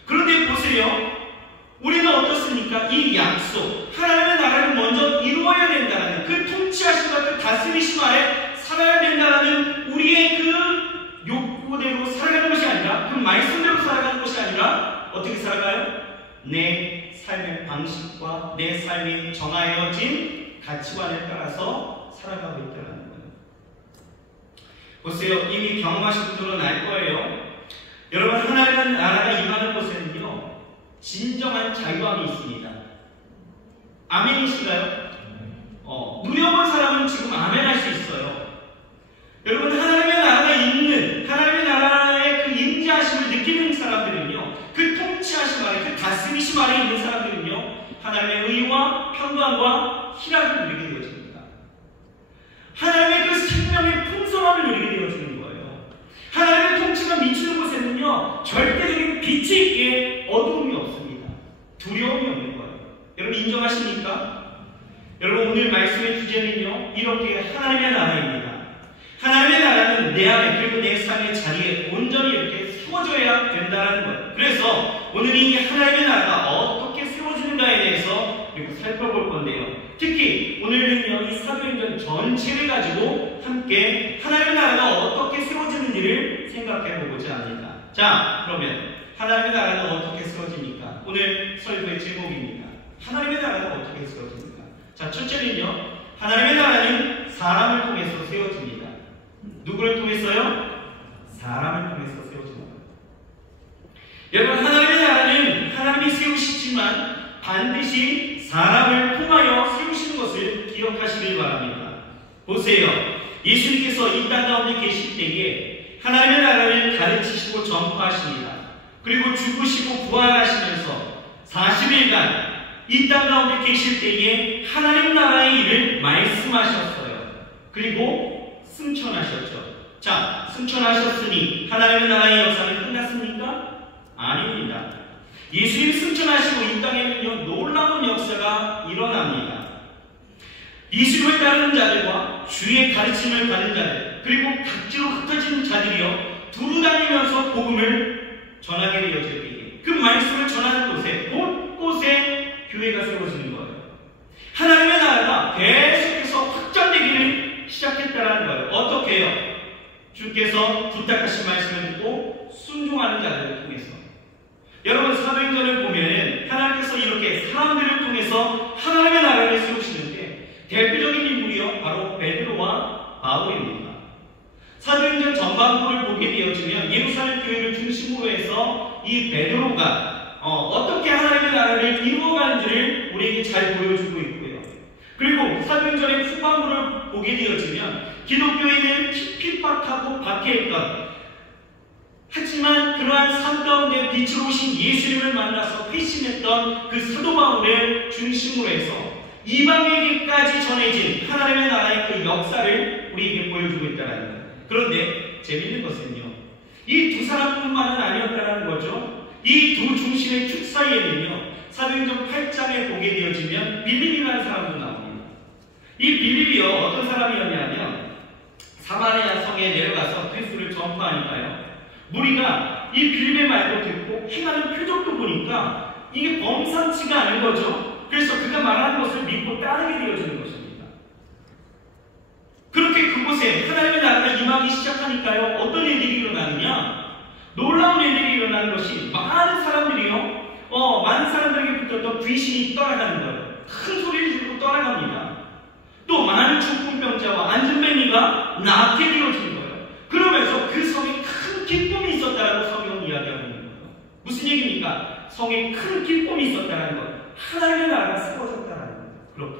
그런데 보세요. 우리는 어떻습니까? 이 약속, 하나님의 나라를 먼저 이루어야 된다는 그 통치하심과 그 다스리심 아래 살아야 된다는 우리의 그 욕구대로 살아가는 것이 아니라, 그 말씀대로 살아가는 것이 아니라 어떻게 살아가요? 내 삶의 방식과 내 삶이 정하여진 가치관에 따라서 살아가고 있다는 거예요. 보세요. 이미 경험하신 분들은 알 거예요. 여러분 하나님의 나라가 임하는 곳에는요 진정한 자유함이 있습니다. 아멘이신가요? 누려본 사람은 지금 아멘 할 수 있어요. 여러분 하나님의 나라가 있는, 하나님의 나라의 그 임재하심을 느끼는 사람들은요, 그 통치하심 아래, 그 다스리심 아래 있는 사람들은요 하나님의 의와 평강과 희락을 누리게 되어집니다. 하나님의 그 생명의 풍성함을 누리게 되어지는 거예요. 하나님의 통치가 미치는 곳에는요 절대적인 빛이 있기에 어두움이 없습니다. 두려움이 없는 거예요. 여러분 인정하십니까? 여러분 오늘 말씀의 주제는요 이렇게 하나님의 나라입니다. 하나님의 나라는 내 안에 그리고 내 삶의 자리에 온전히 이렇게 세워져야 된다는 거예요. 그래서 오늘 이 하나님의 나라가 어떻게 세워지는가에 대해서 우리가 살펴볼 건데요. 특히 오늘은요 이 사도행전 전체를 가지고 함께 하나님의 나라가 어떻게 세워지는지를 생각해보고자 합니다. 자, 그러면 하나님의 나라가 어떻게 세워집니까? 오늘 설교의 제목입니다. 하나님의 나라가 어떻게 세워집니까? 자, 첫째는요 하나님의 나라는 사람을 통해서 세워집니다. 누구를 통해서요? 사람을 통해서 세워집니다. 여러분 하나님의 나라는 하나님이 세우시지만 반드시 사람을 통하여 세우시는 것을 기억하시길 바랍니다. 보세요. 예수님께서 이 땅 가운데 계실 때에 하나님의 나라를 가르치시고 전파하십니다. 그리고 죽으시고 부활하시면서 40일간 이 땅 가운데 계실 때에 하나님 나라의 일을 말씀하셨어요. 그리고 승천하셨죠. 자, 승천하셨으니 하나님의 나라의 역사는 끝났습니까? 아닙니다. 예수님이 승천하시고 이 땅에는요 놀라운 역사가 일어납니다. 예수님을 따르는 자들과 주의 가르침을 받는 자들, 그리고 각지로 흩어진 자들이요 두루 다니면서 복음을 전하게 되어질 때에 그 말씀을 전하는 곳에 곳곳에 교회가 세워지는 거예요. 하나님의 나라가 계속해서 확장되기를 시작했다는 거예요. 어떻게 해요? 주께서 부탁하신 말씀을 듣고 순종하는 자들을 통해서. 여러분 사도행전을 보면 하나님께서 이렇게 사람들을 통해서 하나님의 나라를 세우시는데 대표적인 인물이요 바로 베드로와 바울입니다. 사도행전 전반부를 보게 되어지면 예루살렘 교회를 중심으로 해서 이 베드로가 어떻게 하나님의 나라를 이루어가는지를 우리에게 잘 보여주고 있고요. 그리고 사도행전의 후반부를 보게 되어지면 기독교인을 핍박하고 박해했던, 하지만 그러한 삶 가운데 빛으로 오신 예수님을 만나서 회심했던 그 사도 바울을 중심으로 해서 이방에게까지 전해진 하나님의 나라의 그 역사를 우리에게 보여주고 있다는 거예요. 그런데 재미있는 것은요, 이 두 사람뿐만은 아니었다는 거죠. 이 두 중심의 축 사이에는요, 사도행전 8장에 보게 되어지면 빌립이라는 사람도 나옵니다. 이 빌립이요 어떤 사람이었냐면 사마리아 성에 내려가서 그리스도를 전파하니까요, 무리가 이 빌립의 말도 듣고 행하는 표적도 보니까 이게 범상치가 않은 거죠. 그래서 그가 말하는 것을 믿고 따르게 되어지는 것입니다. 그렇게 그곳에 하나님의 나라가 임하기 시작하니까요, 어떤 일들이 일어나느냐, 놀라운 일들이 일어나는 것이 많은 사람들이요, 많은 사람들에게 붙었던 귀신이 떠나가는 거예요. 큰 소리를 지르고 떠나갑니다. 또 많은 중풍병자와 안진뱅이가 낫게 되어지는 거예요. 그러면서 그 성에 큰 기쁨이 있었다라고 성경은 이야기하고 있는 거예요. 무슨 얘기입니까? 성에 큰 기쁨이 있었다는 것, 하나님의 나라가 세워졌다는 거예요. 그렇게.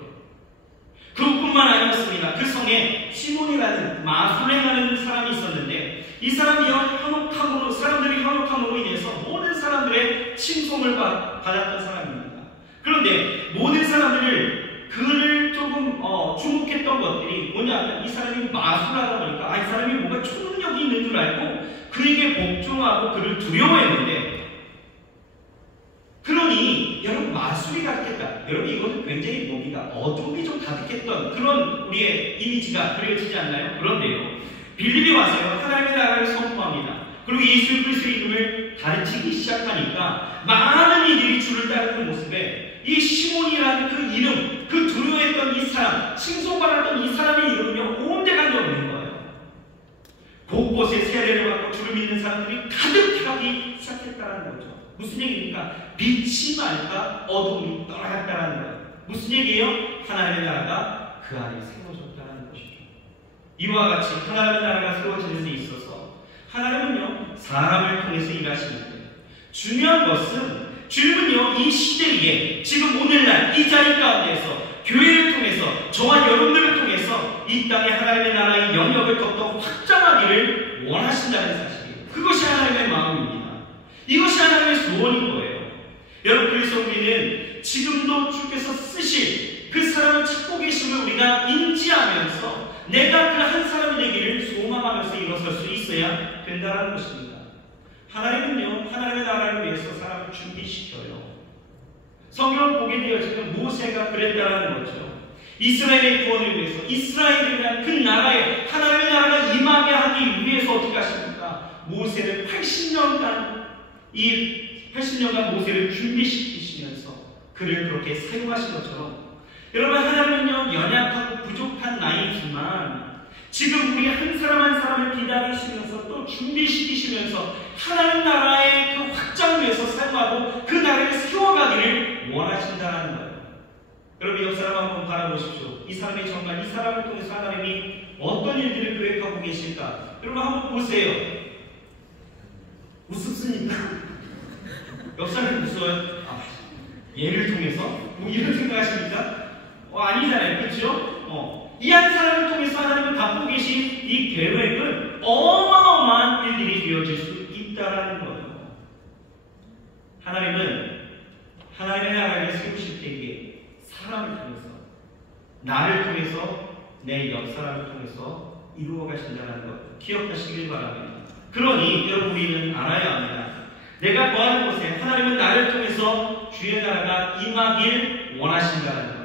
그것뿐만 아니었습니다. 그 성에 시몬이라는 마술행하는 사람이 있었는데, 이 사람이 현혹함으로, 사람들의 현혹함으로 인해서 모든 사람들의 칭송을 받았던 사람입니다. 그런데 모든 사람들을 그를 조금 주목했던 것들이 뭐냐면, 이 사람이 마술하다 보니까 이 사람이 뭔가 초능력이 있는 줄 알고 그에게 복종하고 그를 두려워했는데, 그러니 여러분 마술이 가득했다. 여러분 이것은 굉장히 보기가 어둠이 좀 가득했던 그런 우리의 이미지가 그려지지 않나요? 그런데요, 빌립이 와서요 하나님의 나라를 선포합니다. 그리고 예수 그리스도의 이름을 가르치기 시작하니까 많은 이들이 주를 따르는 모습에 이 시몬이라는 그 이름, 그 두려워했던 이 사람, 칭송받았던 이 사람의 이름은요 온 데가 없는 거예요. 곳곳에 세례를 받고 주를 믿는 사람들이 가득하기 시작했다는 거죠. 무슨 얘기입니까? 빛이 맑아 어둠이 떠나갔다는 거예요. 무슨 얘기예요? 하나님의 나라가 그 안에 세워졌다는 것이죠. 이와 같이 하나님의 나라가 세워지는 데 있어서 하나님은요 사람을 통해서 일하시는데, 중요한 것은 주님은요 이 시대에 지금 오늘날 이 자리 가운데서 교회를 통해서 저와 여러분들을 통해서 이 땅에 하나님의 나라의 영역을 더욱더 확장하기를 원하신다는 사실이에요. 그것이 하나님의 마음입니다. 이것이 하나님의 소원인 거예요. 여러분, 그래서 우리는 지금도 주께서 쓰실 그 사람을 찾고 계심을 우리가 인지하면서 내가 그 한 사람이 되기를 소망하면서 일어설 수 있어야 된다는 것입니다. 하나님은요 하나님의 나라를 위해서 사람을 준비시켜요. 성경을 보게 되어지면 모세가 그랬다는 거죠. 이스라엘의 구원을 위해서, 이스라엘에 대한 그 나라에 하나님의 나라가 임하게 하기 위해서 어떻게 하십니까? 모세를 80년간 모세를 준비시키시면서 그를 그렇게 사용하신 것처럼, 여러분 하나님은요 연약하고 부족한 나이지만 지금 우리 한 사람 한 사람을 기다리시면서 또 준비시키시면서 하나님 나라의 그 확장을 위해서 사용하고 그 나라를 세워가기를 원하신다는 거예요. 여러분 옆 사람 한번 바라보십시오. 이 사람이 정말 이 사람을 통해서 하나님이 어떤 일들을 계획하고 계실까? 여러분 한번 보세요. 우습습니까? 옆 사람이 무서워요? 얘를 통해서? 뭐 이런 생각하십니까? 아니잖아요. 그렇죠? 이 한 사람을 통해서 하나님을 갖고 계신 이 계획은 어마어마한 일들이 되어질 수 있다는 거예요. 하나님은 하나님의 나라를 세우실 때에 사람을 통해서, 나를 통해서, 내 옆 사람을 통해서 이루어 가신다는 것 기억하시길 바랍니다. 그러니 여러분 우리는 알아야 합니다. 내가 거하는 곳에 하나님은 나를 통해서 주의 나라가 임하길 원하신다는 것.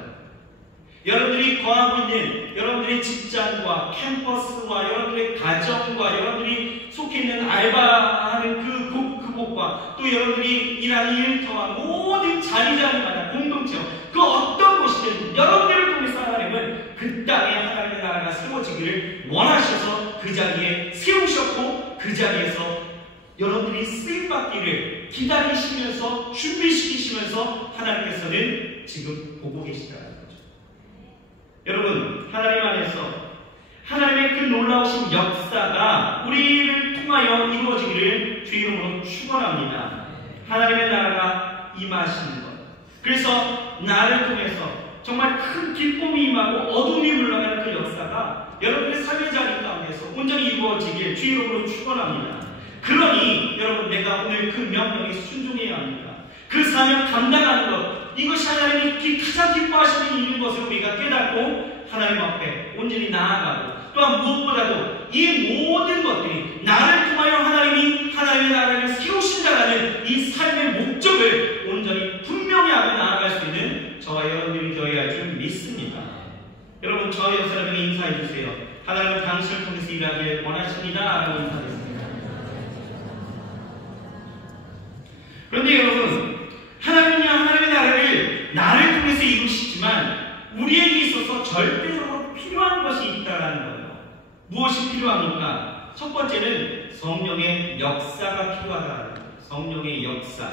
여러분들이 거하고 있는 여러분들의 직장과 캠퍼스와 여러분들의 가정과 여러분들이 속해 있는 알바하는 그곳과 또 여러분들이 일하는 일터와 모든 자리자리마다 공동체와 그 어떤 곳이든 여러분들을 통해서 하나님은 그 땅에 하나님의 나라가 세워지기를 원하셔서 그 자리에 세우셨고 그 자리에서 여러분들이 쓰임받기를 기다리시면서 준비시키시면서 하나님께서는 지금 보고 계시다는 거죠. 여러분, 하나님 안에서 하나님의 그 놀라우신 역사가 우리를 통하여 이루어지기를 주 이름으로 축원합니다. 하나님의 나라가 임하시는 것. 그래서 나를 통해서 정말 큰 기쁨이 임하고 어둠이 물러가는 그 역사가 여러분의 삶의 자리 가운데서 온전히 이루어지길 주 이름으로 축원합니다. 그러니 여러분, 내가 오늘 그 명령에 순종해야 합니다. 그 사명 감당하는 것, 이것이 하나님이 가장 기뻐하시는 일인 것을 우리가 깨닫고 하나님 앞에 온전히 나아가고, 또한 무엇보다도 이 모든 것들이 나를 통하여 하나님이 하나님의 나라를 세우신다라는 이 삶의 목적을 온전히 분명히 하고 나아갈 수 있는 저와 여러분들이 되어야 할 줄 믿습니다. 여러분, 저 옆 사람에게 인사해 주세요. 하나님은 당신을 통해서 일하길 원하십니다 라고 인사드렸습니다. 그런데 여러분, 하나님이 하나님의 나라를 나를 통해서 이루시지만 우리에게 있어서 절대적으로 필요한 것이 있다는 거예요. 무엇이 필요합니까? 첫 번째는 성령의 역사가 필요하다는 거예요. 성령의 역사.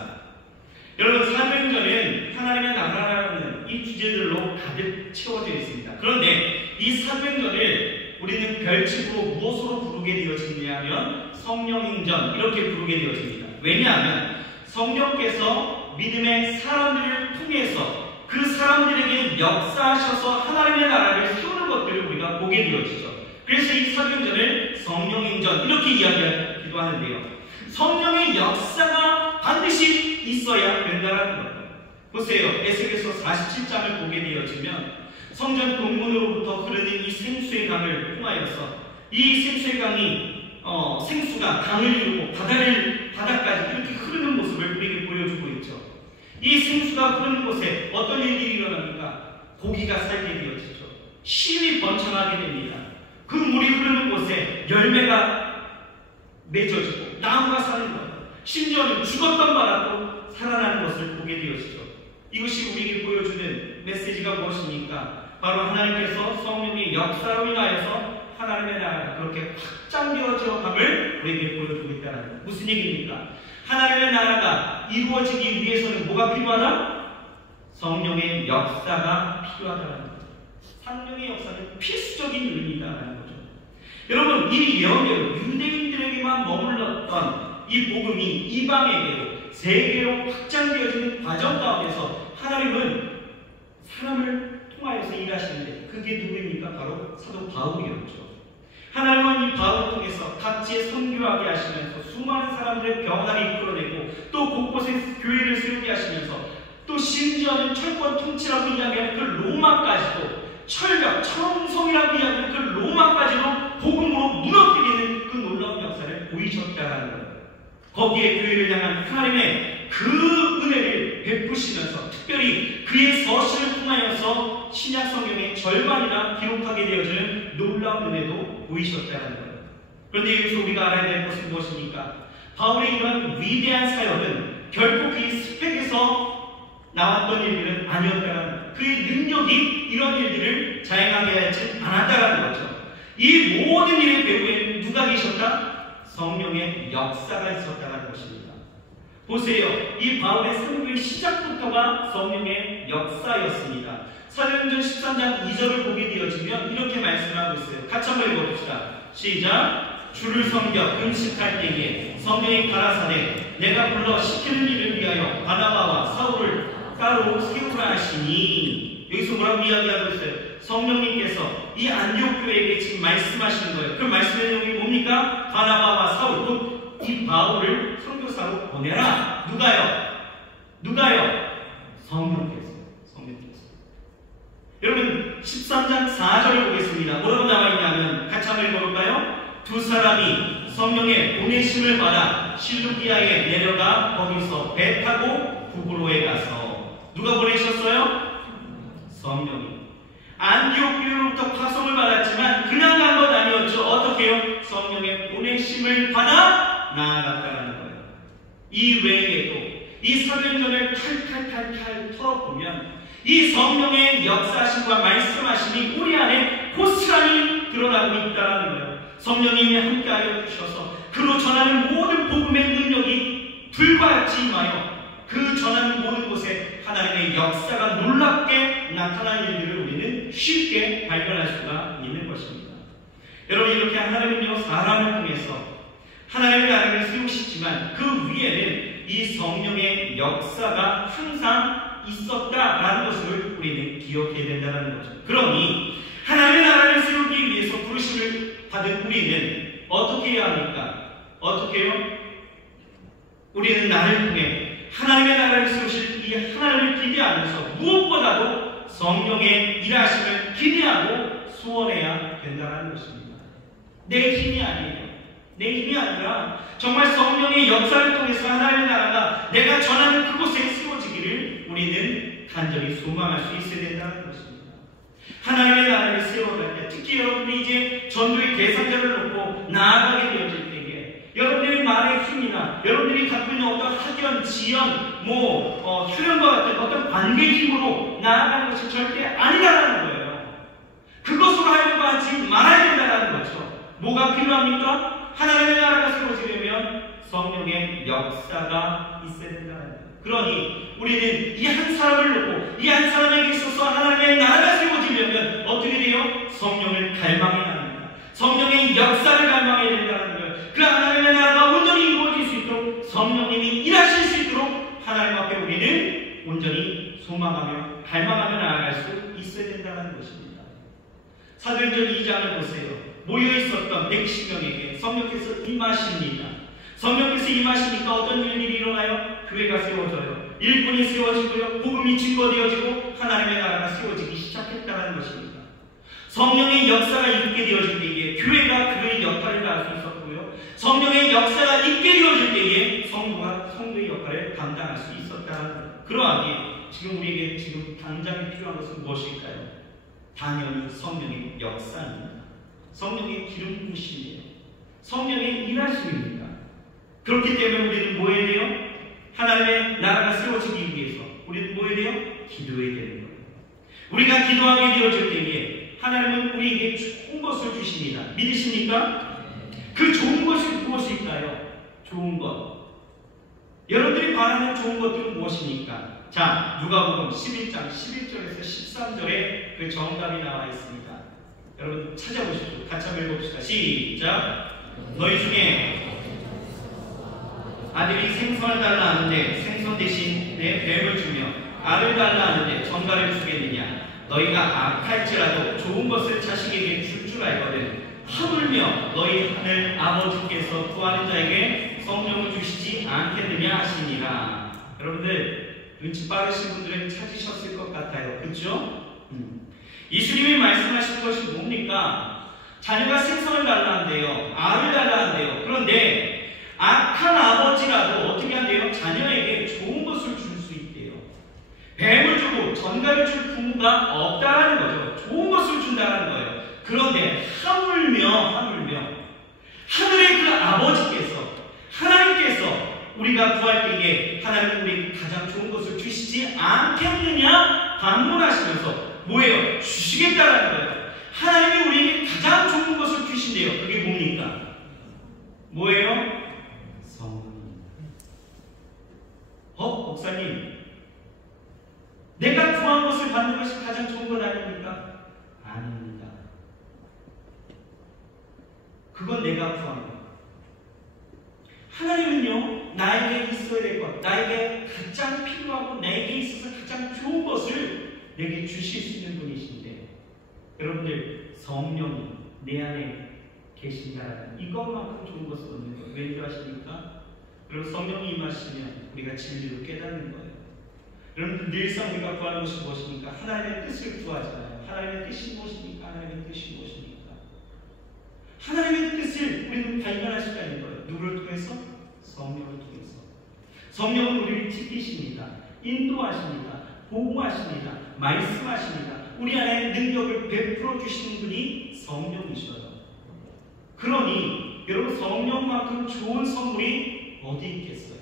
여러분, 사도행전은 하나님의 나라라는 이 주제들로 가득 채워져 있습니다. 그런데 이 사도행전을 우리는 별칭으로 무엇으로 부르게 되어지느냐 하면 성령행전 이렇게 부르게 되어집니다. 왜냐하면 성령께서 믿음의 사람들을 통해서 그 사람들에게 역사하셔서 하나님의 나라를 세우는 것들을 우리가 보게 되어지죠. 그래서 이 사도행전을 성령행전 이렇게 이야기하기도 하는데요. 성령의 역사가 반드시 있어야 된다는 거예요. 보세요. 에스겔서 47장을 보게 되어지면 성전 동문으로부터 흐르는 이 생수의 강을 통하여서 이 생수의 강이 생수가 강을 이루고 바다까지 이렇게 흐르는 모습을 우리에게 보여주고 있죠. 이 생수가 흐르는 곳에 어떤 일들이 일어납니까? 고기가 살게 되어지죠. 쉼이 번창하게 됩니다. 그 물이 흐르는 곳에 열매가 맺어지고 나무가 사는 것, 심지어는 죽었던 바라도 살아나는 것을 보게 되어지죠. 이것이 우리에게 보여주는 메시지가 무엇입니까? 바로 하나님께서 성령의 역사로 인하여서 하나님의 나라가 그렇게 확장되어져 감을 우리에게 보여주고 있다는 것. 무슨 얘기입니까? 하나님의 나라가 이루어지기 위해서는 뭐가 필요하다? 성령의 역사가 필요하다는 것. 성령의 역사는 필수적인 요인이다라는 거죠. 여러분, 이 예언대로 유대인들에게만 머물렀던 이 복음이 이방에게로 세계로 확장되어지는 과정 가운데서 하나님은 사람을 통하여서 일하시는데 그게 누구입니까? 바로 사도 바울이었죠. 하나님은 이 바울을 통해서 각지에 선교하게 하시면서 수많은 사람들의 변화를 이끌어내고 또 곳곳에 교회를 세우게 하시면서 또 심지어는 철권 통치라고 이야기하는 그 로마까지도 철벽, 청성이라고 이야기하는 그 로마까지도 복음으로 무너뜨리는 그 놀라운 역사를 보이셨다는 거예요. 거기에 교회를 향한 하나님의 그 은혜를 베푸시면서 특별히 그의 서신을 통하여서 신약 성경의 절반이나 기록하게 되어지는 놀라운 은혜도 보이셨다는 거예요. 그런데 여기서 우리가 알아야 될 것은 무엇입니까? 바울의 이런 위대한 사역은 결코 그의 스펙에서 나왔던 일들은 아니었다는 거예요. 그의 능력이 이런 일들을 자행하게 하지 않았다는 거죠. 이 모든 일의 배후에 누가 계셨다? 성령의 역사가 있었다는 것입니다. 보세요. 이 바울의 선교의 시작부터가 성령의 역사였습니다. 사도행전 13장 2절을 보게 되어지면 이렇게 말씀하고 있어요. 같이 한번 읽어봅시다. 시작. 주를 섬겨 금식할 때에 성령이 가라사대 내가 불러 시키는 일을 위하여 바나바와 사울을 따로 세우라 하시니, 여기서 뭐라고 이야기하고 있어요? 성령님께서 이 안디옥 교회에게 지금 말씀하시는 거예요. 그 말씀의 내용이 뭡니까? 바나바와 사울, 곧 이 바울을 선교사로 보내라. 누가요? 성령께서. 여러분 13장 4절을 보겠습니다. 뭐라고 나와 있냐면 같이 한번 읽어볼까요? 두 사람이 성령의 보내심을 받아 실루기아에 내려가 거기서 배 타고 구브로에 가서, 누가 보내셨어요? 성령이. 안디옥 교회로부터 파송을 받았지만 그냥 간 건 아니었죠. 어떻게요? 성령의 보내심을 받아 나아갔다는 거예요. 이 외에도 이 사도행전을 탈탈 털어보면 이 성령의 역사하심과 말씀하심이 우리 안에 고스란히 드러나고 있다는 거예요. 성령님이 함께하여 주셔서 그로 전하는 모든 복음의 능력이 불과하지 마요. 그 전하는 모든 곳에 하나님의 역사가 놀랍게 나타나는 일들을 우리는 쉽게 발견할 수가 있는 것입니다. 여러분, 이렇게 하나님은요, 사람을 통해서 하나님의 나라를 세우시지만 그 위에는 이 성령의 역사가 항상 있었다라는 것을 우리는 기억해야 된다는 거죠. 그러니 하나님의 나라를 세우기 위해서 부르심을 받은 우리는 어떻게 해야 합니까? 어떻게 해요? 우리는 나를 통해 하나님의 나라를 세우실 이 하나님을 기대하면서 무엇보다도 성령의 일하심을 기대하고 소원해야 된다는 것입니다. 내 힘이 아니에요. 내 힘이 아니라 정말 성령의 역사를 통해서 하나님의 나라가 내가 전하는 그곳에 세워지기를 우리는 간절히 소망할 수 있어야 된다는 것입니다. 하나님의 나라를 세워갈 때, 특히 여러분들이 이제 전도의 대상자를 놓고 나아가게 되어질 때에 여러분들의 말의 힘이나 여러분들이 갖고 있는 어떤 학연, 지연, 휴연과 같은 어떤 관계의 힘으로 나아가는 것이 절대 아니다라는 거예요. 그것으로 하려고 하지 말아야 된다는 거죠. 뭐가 필요합니까? 하나님의 나라가 세워지려면 성령의 역사가 있어야 된다는 거예요. 그러니 우리는 이 한 사람을 놓고 이 한 사람에게 있어서 하나님의 나라가 세워지려면 어떻게 돼요? 성령을 갈망해야 합니다. 성령의 역사를 갈망해야 된다는 거예요. 그 하나님의 나라가 온전히 이루어질 수 있도록 성령님이 일하실 수 있도록 하나님 앞에 우리는 온전히 소망하며 갈망하며 나아갈 수 있어야 된다는 것입니다. 사도행전 2장을 보세요. 모여있었던 110명에게 성령께서 임하십니다. 성령께서 임하시니까 어떤 일들이 일어나요? 교회가 세워져요. 일꾼이 세워지고요. 복음이 증거되어지고 하나님의 나라가 세워지기 시작했다는 것입니다. 성령의 역사가 있게 되어질 때에 교회가 그의 역할을 다할 수 있었고요. 성령의 역사가 있게 되어질 때에 성도가 성도의 역할을 감당할 수 있었다는 거예요. 그러하니 지금 우리에게 지금 당장에 필요한 것은 무엇일까요? 당연히 성령의 역사입니다. 성령의 기름 부으심이에요. 성령의 일하심입니다. 그렇기 때문에 우리는 뭐 해야 돼요? 하나님의 나라가 세워지기 위해서 우리는 뭐 해야 돼요? 기도해야 되는 거예요. 우리가 기도하게 되어질 때에 하나님은 우리에게 좋은 것을 주십니다. 믿으십니까? 그 좋은 것이 무엇일까요? 좋은 것. 여러분들이 바라는 좋은 것들은 무엇입니까? 자, 누가복음 11장 11절에서 13절에 그 정답이 나와 있습니다. 여러분 찾아보십시오. 같이 한번 읽어봅시다. 시작. 너희 중에 아들이 생선을 달라 하는데 생선 대신 내 뱀을 주며 알을 달라 하는데 전갈을 주겠느냐? 너희가 악할지라도 좋은 것을 자식에게 줄 줄 알거든. 하물며 너희 하늘 아버지께서 구하는 자에게 성령을 주시지 않겠느냐 하시니라. 여러분들 눈치 빠르신 분들은 찾으셨을 것 같아요. 그렇죠? 예수님이 말씀하신 것이 뭡니까? 자녀가 생선을 달라 한대요. 알을 달라 한대요. 그런데 악한 아버지라도 어떻게 한대요? 자녀에게 좋은 것을 줄 수 있대요. 뱀을 주고 전갈을 줄 부모가 없다라는 거죠. 좋은 것을 준다는 거예요. 그런데 하물며 하늘의 그 아버지께서 하나님께서 우리가 구할 때에 하나님은 우리에게 가장 좋은 것을 주시지 않겠느냐 반문하시면서 뭐예요? 주시겠다라는 거예요. 하나님이 우리에게 가장 좋은 것을 주신대요. 그게 뭡니까? 뭐예요? 성령입니다. 목사님, 내가 구한 것을 받는 것이 가장 좋은 것 아닙니까? 아닙니다. 그건 내가 구한 것. 하나님은요, 나에게 있어야 될 것, 나에게 가장 필요하고 나에게 있어서 가장 좋은 것을 내게 주실 수 있는 분이신데, 여러분들 성령이 내 안에 계신다라는 이것만큼 좋은 것을 얻는 거예요. 왠지 아십니까? 그리고 성령이 임하시면 우리가 진리를 깨닫는 거예요. 여러분들 늘상 우리가 구하는 것이 무엇입니까? 하나님의 뜻을 구하잖아요. 하나님의 뜻이 무엇입니까? 하나님의 뜻이 무엇입니까? 하나님의 뜻을 우리는 발견할 수가 있는 거예요. 누구를 통해서? 성령을 통해서. 성령은 우리를 지키십니다. 인도하십니다. 보호하십니다. 말씀하십니다. 우리 안에 능력을 베풀어 주시는 분이 성령이셔요. 그러니 여러분 성령만큼 좋은 선물이 어디 있겠어요?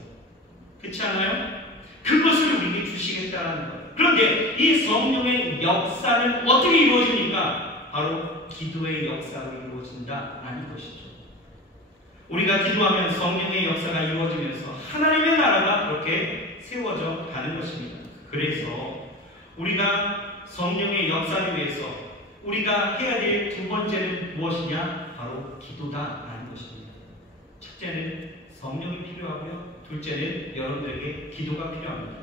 그렇지 않아요? 그것을 우리에게 주시겠다는 거예요. 그런데 이 성령의 역사는 어떻게 이루어집니까? 바로 기도의 역사로 이루어진다라는 것이죠. 우리가 기도하면 성령의 역사가 이루어지면서 하나님의 나라가 그렇게 세워져 가는 것입니다. 그래서 우리가 성령의 역사를 위해서 우리가 해야 될 두 번째는 무엇이냐? 바로 기도다라는 것입니다. 첫째는 성령이 필요하고요. 둘째는 여러분들에게 기도가 필요합니다.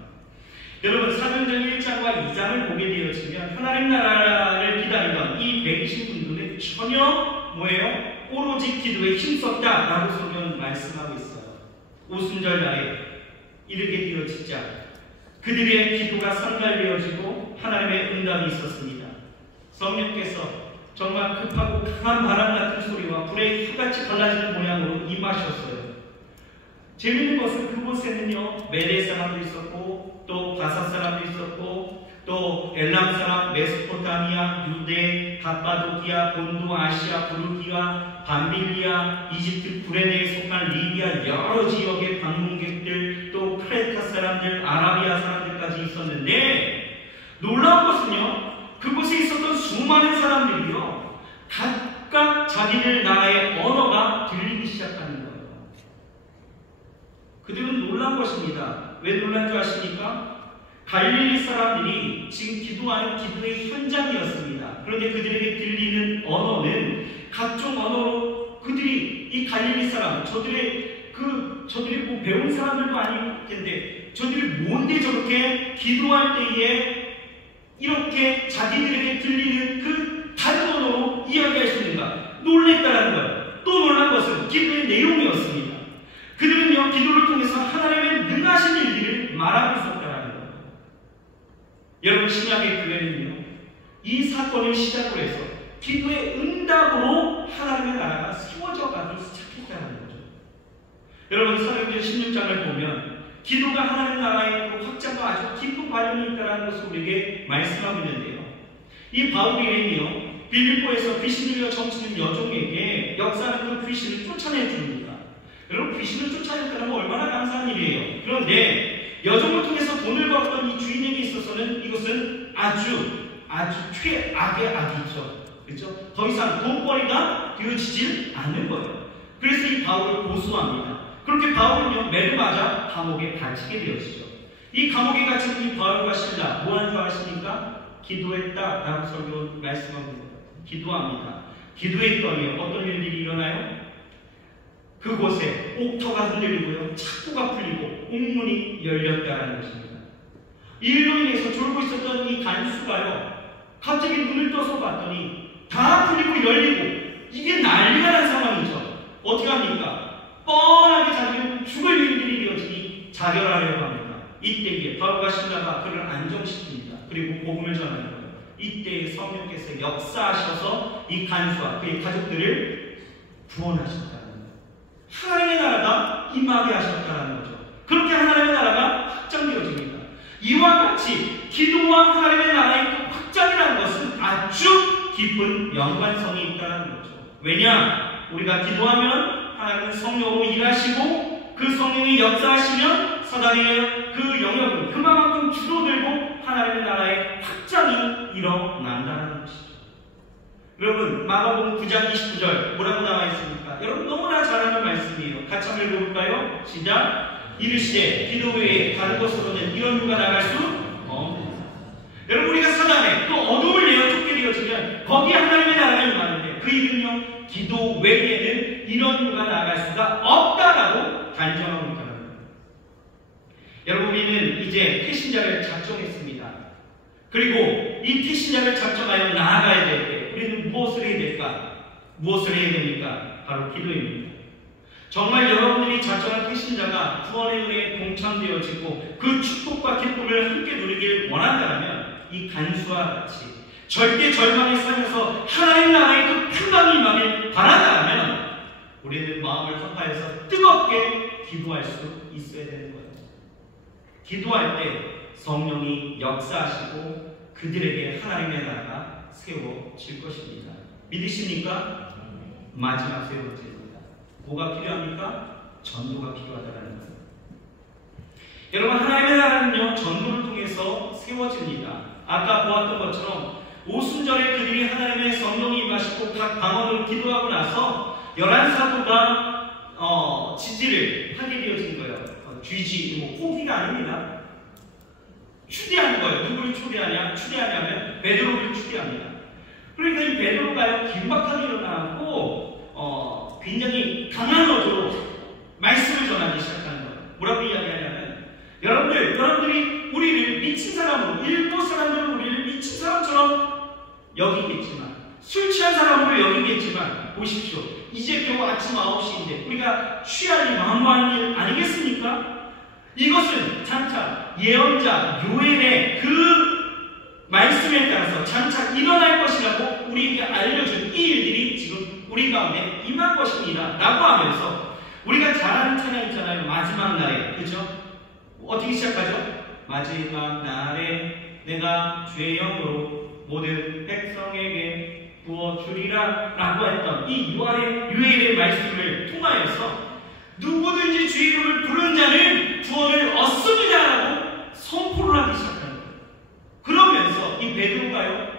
여러분, 사도행전 1장과 2장을 보게 되어지면 하나님 나라를 기다리던 이 120분들은 전혀 뭐예요? 오로지 기도에 힘썼다라고 성경은 말씀하고 있어요. 오순절 날에 이르게 되어지자 그들의 기도가 상달되어지고 하나님의 응답이 있었습니다. 성령께서 정말 급하고 강한 바람 같은 소리와 불의 혀같이 갈라지는 모양으로 임하셨어요. 재미있는 것은 그곳에는요, 메대 사람도 있었고 또 바사 사람도 있었고 또 엘람 사람, 메소포타미아, 유대, 갑바도기아, 본도, 아시아, 부르기아, 밤빌리아, 이집트, 구레네에 속한 리비아 여러 지역의 방문객들, 또 크레타 사람들, 아라비아 사람들까지 있었는데 놀라운 것은요, 그곳에 있었던 수많은 사람들이요, 각각 자기들 나라의 언어가 들리기 시작하는 거예요. 그들은 놀란 것입니다. 왜 놀란 줄 아십니까? 갈릴리 사람들이 지금 기도하는 기도의 현장이었습니다. 그런데 그들에게 들리는 언어는 각종 언어로 그들이 이 갈릴리 사람, 저들이 뭐 배운 사람들도 아닐 텐데 저들이 뭔데 저렇게 기도할 때에 이렇게 자기들에게 들리는 그 다른 언어로 이야기할 수 있는가? 놀랬다는 거예요. 또 놀란 것은 기도의 내용이었습니다. 그들은요, 기도를 통해서 하나님의 능하신 일들을 말하고 있었다는 거예요. 여러분, 신약의 교회는요, 이 사건을 시작으로 해서 기도의 응답으로 하나님의 나라가 세워져 가기 시작했다는 거죠. 여러분, 사도행전 16장을 보면 기도가 하나님 나라의 그 확장과 아주 깊은 관련이 있다는 것을 우리에게 말씀하고 있는데요. 이 바울에게는요, 빌립보에서 귀신 들려 점치는 여종에게 역사하는 그 귀신을 쫓아내 줍니다. 여러분, 귀신을 쫓아냈다는 건 얼마나 감사한 일이에요. 그런데 여종을 통해서 돈을 벌었던 이 주인에게 있어서는 이것은 아주 최악의 악이죠. 그렇죠? 더 이상 돈벌이가 되어지질 않는 거예요. 그래서 이 바울을 고소합니다. 그렇게 바울은요, 매를 맞아 감옥에 갇히게 되어지죠. 이 감옥에 갇힌 이 바울과 실라, 뭐 하는 줄 아십니까? 기도했다라고 설교 말씀합니다. 기도합니다. 기도했더니 어떤 일들이 일어나요? 그곳에 옥토가 흔들리고요, 착고가 풀리고 옥문이 열렸다는 것입니다. 이 일로 인해서 졸고 있었던 이 간수가요, 갑자기 눈을 떠서 봤더니 다 풀리고 열리고 이게 난리가 난 상황이죠. 어떻게 합니까? 뻔하게 자기는 죽을 일들이 되어지니 자결하려고 합니다. 이때에 바울과 실라가 그를 안정시킵니다. 그리고 복음을 전하는 거예요. 이때에 성령께서 역사하셔서 이 간수와 그의 가족들을 구원하셨다는 거예요. 하나님의 나라가 임하게 하셨다는 거죠. 그렇게 하나님의 나라가 확장되어집니다. 이와 같이 기도와 하나님의 나라의 확장이라는 것은 아주 깊은 연관성이 있다는 거죠. 왜냐? 우리가 기도하면 하나님은 성령으로 일하시고 그 성령이 역사하시면 사단의 그 영역은 그만큼 줄어들고 하나님의 나라의 확장이 일어난다는 것이죠. 여러분, 마가복음 9장 29절 뭐라고 나와 있습니까? 여러분, 너무나 잘 아는 말씀이에요. 같이 한번 읽어볼까요? 시작! 이르시되 기도 외에 다른 곳으로는 이런 누가 나갈 수 없느니라. 여러분, 우리가 사단에 또 어둠을 내어 쫓게 되어지면 거기에 하나님의 나라가 임하는데 그 이름은요, 기도 외에는 이런 누가 나갈 수가 없다라고 단정하고 있다는 거예요. 여러분, 우리는 이제 태신자를 작정했습니다. 그리고 이 태신자를 작정하여 나아가야 될 때 우리는 무엇을 해야 될까? 무엇을 해야 됩니까? 바로 기도입니다. 정말 여러분들이 작정한 태신자가 구원의 은혜에 동참되어지고 그 축복과 기쁨을 함께 누리길 원한다면 이 간수와 같이 절대 절망에 살면서 하나님 나라의 그 평강이 임하길 바란다면 우리는 마음을 합하여서 뜨겁게 기도할 수 있어야 되는 거예요. 기도할 때 성령이 역사하시고 그들에게 하나님의 나라가 세워질 것입니다. 믿으십니까? 마지막 세 번째입니다. 뭐가 필요합니까? 전도가 필요하다는 거예요. 여러분, 하나님의 나라는요, 전도를 통해서 세워집니다. 아까 보았던 것처럼 오순절에 그들이 하나님의 성령이 임하시고 각 방언으로 기도하고 나서 11사도가 지지를 하게 되어진 거예요. 쥐지, 호기가 아닙니다. 추대하는 거예요. 누구를 추대하냐면 베드로를 추대합니다. 그러니까 이 베드로가요, 긴박하게 일어나고 굉장히 강한 어조로 말씀을 전하기 시작하는 거예요. 뭐라고 이야기하냐면, 여러분들이 우리를 미친 사람으로, 일부 사람들은 우리를 미친 사람처럼 여기겠지만, 술 취한 사람으로 여기겠지만, 보십시오. 이제 겨우 아침 9시인데 우리가 취할 이 만무한 일 아니겠습니까? 이것은 장차 예언자 요엘의 그 말씀에 따라서 장차 일어날 것이라고 우리에게 알려준 이 일들이 지금 우리 가운데 임한 것입니다 라고 하면서, 우리가 잘 아는 찬양 있잖아요. 마지막 날에, 그죠? 어떻게 시작하죠? 마지막 날에 내가 주의 영으로 모든 백성에게 부어주리라 라고 했던 이 요엘의 말씀을 통하여서 누구든지 주의 이름을 부르는 자는 구원을 얻습니다 라고 선포를 하기 시작하는 거예요. 그러면서 이 베드로가요,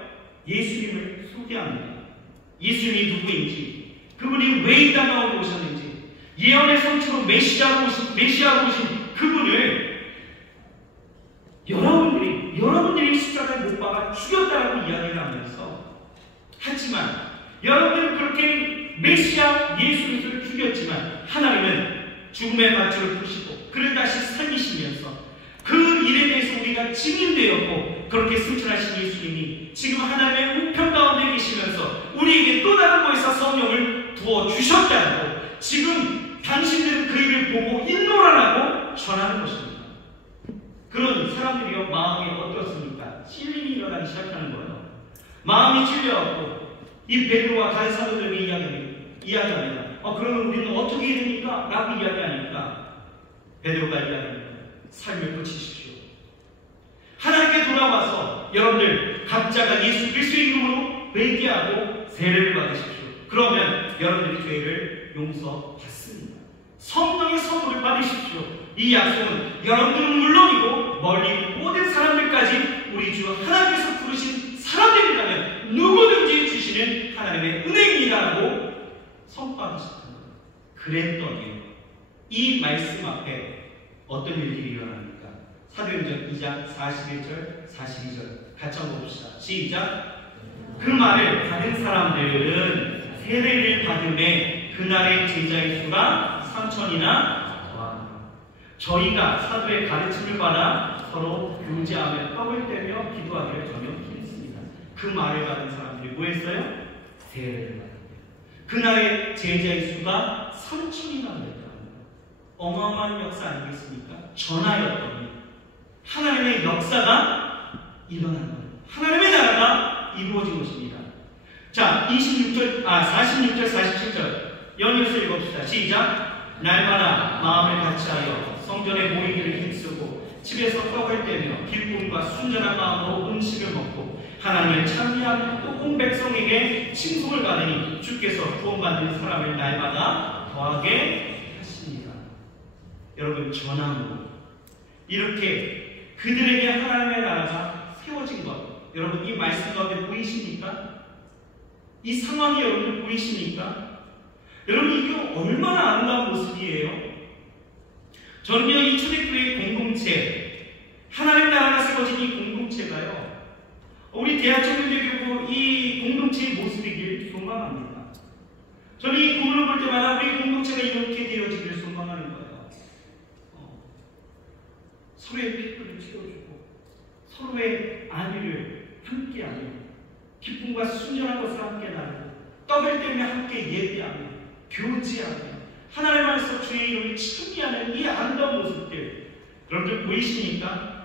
예수님을 소개합니다. 예수님이 누구인지, 그분이 왜 이 땅 가운데 오셨는지, 예언의 성취로 메시아로 오신 그분을 여러분들이 십자가에 못 박아 죽였다라고 이야기를 하면서, 하지만 여러분들은 그렇게 메시아 예수 그리스도를 죽였지만 하나님은 죽음의 밧줄을 푸시고 그를 다시 살리시면서 그 일에 대해서 우리가 증인되었고, 그렇게 승천하신 예수님이 지금 하나님의 우편 가운데 계시면서 우리에게 또 다른 곳에서 성령을 부어주셨다고, 지금 당신들은 그 일을 보고 인노라라고 전하는 것입니다. 그런 사람들이요, 마음이 어떻습니까? 찔림이 일어나기 시작하는 거예요. 마음이 찔려갖고 이 베드로와 다른 사도들에게 이야기합니다. 그러면 우리는 어떻게 해야 됩니까? 라고 이야기하니까 베드로가 이야기합니다. 삶을 고치십시오. 하나님께 돌아와서 여러분들 각자가 예수 그리스도의 이름으로 회개하고 세례를 받으십시오. 그러면 여러분들의 죄를 용서받습니다. 성령의 선물을 받으십시오. 이 약속은 여러분들은 물론이고 멀리 모든 사람들까지 우리 주 하나님께서 부르신 사람들이라면 누구든지 주시는 하나님의 은혜입니다라고 선포하기 시작합니다. 그랬더니 이 말씀 앞에 어떤 일들이 일어납니까? 사도행전 2장 41절 42절 같이 한번 봅시다. 시작. 그 말을 받은 사람들은 세례를 받음에 그날의 제자의 수가 3,000이나 더하더라. 저희가 사도의 가르침을 받아 서로 교제하며 떡을 떼며 기도하기를 저녁히 했습니다. 그 말을 받은 사람들이 뭐 했어요? 세례를 받았대요. 그날의 제자의 수가 3,000이나 됐다. 어마어마한 역사 아니겠습니까? 전하였더니 하나님의 역사가 일어난 거예요. 하나님의 나라가 이루어진 것입니다. 자, 46절, 47절 연이어서 읽읍시다. 시작. 날마다 마음을 같이하여 성전에 모이기를 힘쓰고 집에서 떡을 떼며 기쁨과 순전한 마음으로 음식을 먹고 하나님을 찬미하며 또 온 백성에게 칭송을 받으니 주께서 구원받는 사람을 날마다 더하게 하십니다. 여러분, 전함으로 이렇게 그들에게 하나님의 나라가 세워진 것, 여러분 이 말씀 가운데 보이십니까? 이 상황이 여러분들 보이십니까? 여러분, 이게 얼마나 아름다운 모습이에요? 저는요, 이 초대교회 공동체, 하나님 나라가 세워진 이 공동체가요, 우리 대한청년대교구 이 공동체의 모습이길 소망합니다. 저는 이 구문을 볼 때마다 우리 공동체가 이렇게 되어지기를 소망하는 거예요. 서로의 피부를 채워주고 서로의 안위를 함께하며 기쁨과 순전한 것을 함께 나누고 떡을 떼며 함께 예배하며 교제하며 하나님 안에서 주의 이름을 찬미하는 이 아름다운 모습들, 여러분들 보이십니까?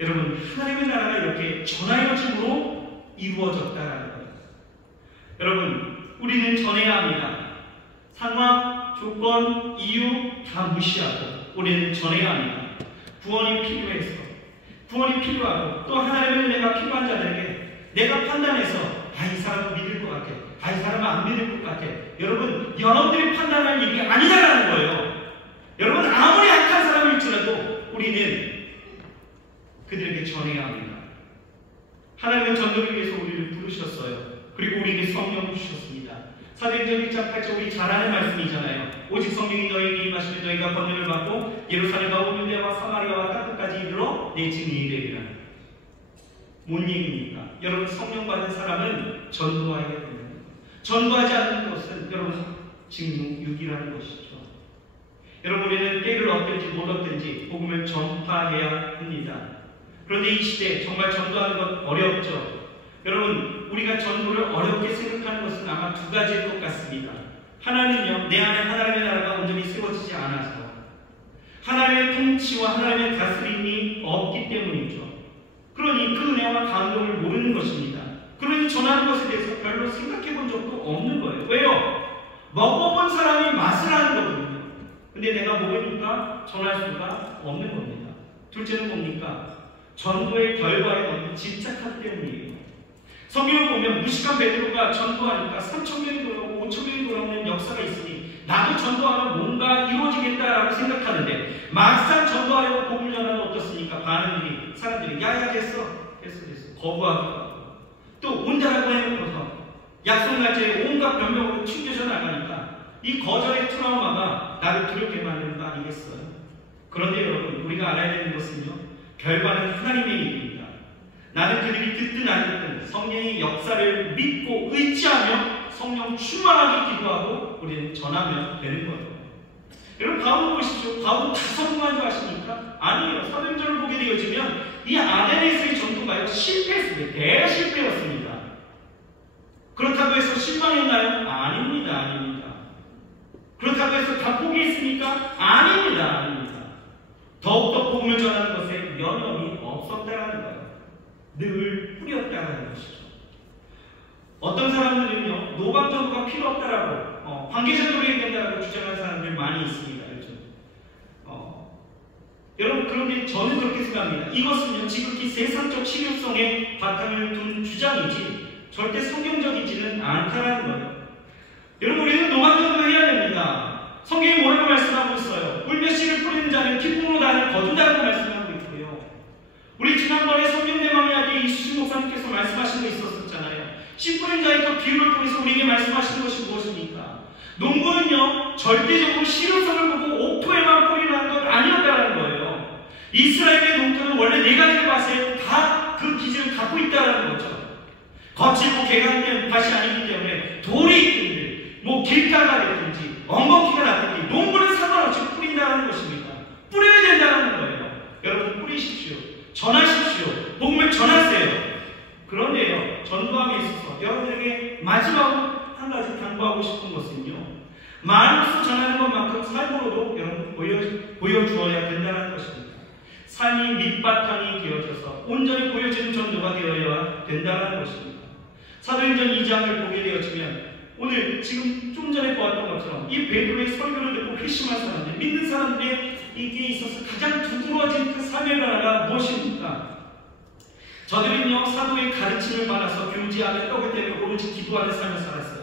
여러분, 하나님의 나라가 이렇게 전하여짐으로 이루어졌다라는 거예요. 여러분, 우리는 전해야 합니다. 상황, 조건, 이유 다 무시하고 우리는 전해야 합니다. 구원이 필요하고 또 하나님의 은혜가 필요한 자들에게 내가 판단해서 이 사람은 믿을 것 같아, 이 사람은 안 믿을 것 같아. 여러분, 여러분들이 판단할 일이 아니다라는 거예요. 여러분, 아무리 악한 사람일지라도 우리는 그들에게 전해야 합니다. 하나님은 전도를 위해서 우리를 부르셨어요. 그리고 우리에게 성령을 주셨습니다. 사도행전 1장 8절 우리 잘 아는 말씀이잖아요. 오직 성령이 너희에게 임하시면 너희가 권능을 받고 예루살렘과 온 유대와 사마리아와 땅끝까지 이르러 내 증인이 되리라. 뭔 얘기입니까? 여러분, 성령 받은 사람은 전도해야 됩니다. 전도하지 않는 것은 여러분 지금 유기라는 것이죠. 여러분, 우리는 때를 얻든지 못 얻든지 복음을 전파해야 합니다. 그런데 이 시대에 정말 전도하는 건 어렵죠. 여러분, 우리가 전도를 어렵게 생각하는 것은 아마 두 가지일 것 같습니다. 하나는요, 내 안에 하나님의 나라가 온전히 세워지지 않아서 하나님의 통치와 하나님의 다스림이 없기 때문이죠. 그러니 그 은혜와 감동을 모르는 것입니다. 그러니 전하는 것에 대해서 별로 생각해 본 적도 없는 거예요. 왜요? 먹어본 사람이 맛을 아는 거거든요. 근데 내가 먹으니까 전할 수가 없는 겁니다. 둘째는 뭡니까? 전도의 결과에 너무 집착하기 때문이에요. 성경을 보면 무식한 베드로가 전도하니까 3,000명이 돌아오고 5,000명이 돌아오는 역사가 있으니 나도 전도하면 뭔가 이루어지겠다라고 생각하는데 막상 전도하려고 복음을 전하면 어떻습니까? 반응들이, 사람들이 야야 됐어 거부하기도 하고 또 온다라고 해놓고서 약속 날짜에 온갖 변명으로 튕겨져 나가니까 이 거절의 트라우마가 나를 두렵게 만드는 거 아니겠어요? 그런데 여러분, 우리가 알아야 되는 것은요, 결과는 하나님의 일입니다. 나는 그들이 듣든 안 듣든 성령의 역사를 믿고 의지하며 성령 충만하게 기도하고 우리는 전하면 되는 거예요. 여러분, 바울 보십시오. 바울은 다 성공한 줄 아십니까? 아니에요. 사도행전을 보게 되어지면 이 아데네스의 전도가요, 실패했습니다. 대실패였습니다. 그렇다고 해서 실망했나요? 아닙니다. 그렇다고 해서 다 포기했습니까? 아닙니다. 더욱더 복음을 전하는 것에 여념이 없었다라는 거예요. 늘 뿌렸다라는 것이죠. 어떤 사람들은요, 노방전도가 필요 없다라고 관계자들로 얘기한다라고 주장하는 사람들 많이 있습니다. 요즘. 여러분, 그런데 저는 그렇게 생각합니다. 이것은요, 지극히 세상적 실효성에 바탕을 둔 주장이지 절대 성경적이지는 않다라는 거예요. 여러분, 우리는 노방전도 해야 됩니다. 성경이 뭐라고 말씀하고 있어요? 울며 씨를 뿌리는 자는 기쁨으로 나를 거둔다라고 말씀하고 있고요. 우리 지난번에 성경 대망의 때 이수진 목사님께서 말씀하신 거 있었잖아요. 씨 뿌린 자의 그 비유를 통해서 우리에게 말씀하시는 것이 무엇입니까? 농부는요, 절대적으로 실효성을 보고 옥토에만 뿌리라는 건 아니었다는 거예요. 이스라엘의 농토는 원래 네 가지 밭에 다 그 기질을 갖고 있다는 거죠. 거칠고 개간된 밭이 아니기 때문에 돌이 있든지 뭐 길가가 됐든지 엉겅퀴가 났든지 농부는 상관없이 뿌린다는 것입니다. 뿌려야 된다는 거예요. 여러분, 뿌리십시오. 전하십시오. 복음을 전하세요. 그런데요, 전도함에 있어서 여러분에게 마지막으로 한 가지 당부하고 싶은 것은요, 말로써 전하는 것만큼 삶으로도 여러분 보여주어야 된다는 것입니다. 삶이 밑바탕이 되어져서 온전히 보여지는 전도가 되어야 된다는 것입니다. 사도행전 2장을 보게 되어지면 오늘 지금 좀 전에 보았던 것처럼 이 베드로의 설교를 듣고 회심한 사람들, 믿는 사람들에게 있어서 가장 두드러진 그 삶의 변화가 무엇입니까? 저들은요, 사도의 가르침을 받아서 교제하며 떡을 떼며 오로지 기도하는 삶을 살았어요.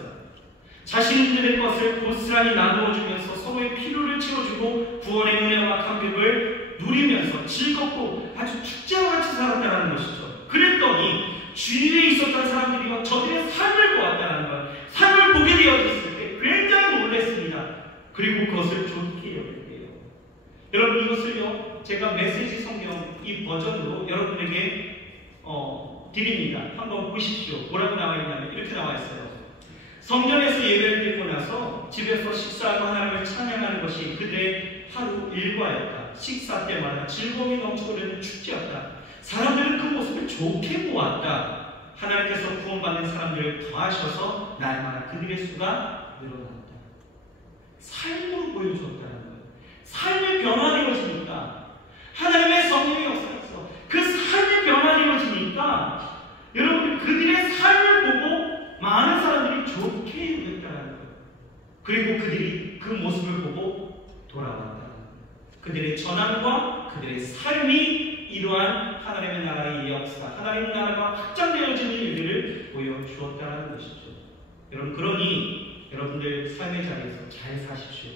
자신들의 것을 고스란히 나누어주면서 서로의 필요를 채워주고 구원의 은혜와 감격을 누리면서 즐겁고 아주 축제와 같이 살았다는 것이죠. 그랬더니 주위에 있었던 사람들이요, 저들의 삶을 보았다는 것, 삶을 보게 되어졌을 때 굉장히 놀랐습니다. 그리고 그것을 좋게 여겼대요. 여러분, 이것을요, 제가 메시지 성경 이 버전으로 여러분에게 드립니다. 한번 보십시오. 뭐라고 나와 있냐면 이렇게 나와 있어요. 성전에서 예배를 드리고 나서 집에서 식사하고 하나님을 찬양하는 것이 그들의 하루 일과였다. 식사 때마다 즐거움이 넘쳐오르는 축제였다. 사람들은 그 모습을 좋게 보았다. 하나님께서 구원받는 사람들을 더하셔서 날마다 그들의 수가 늘어났다. 삶으로 보여주었다는 거예요. 삶의 변화되어지니까 하나님의 성령의 역사에서 그 삶의 변화되어지니까 여러분, 그들의 삶을 보고 많은 사람들이 좋게 여겼다는 거예요. 그리고 그들이 그 모습을 보고 돌아왔다는 거예요. 그들의 전함과 그들의 삶이 이러한 하나님의 나라의 역사, 하나님의 나라가 확장되어지는 일들을 보여주었다는 것이죠. 여러분, 그러니 여러분들 삶의 자리에서 잘 사십시오.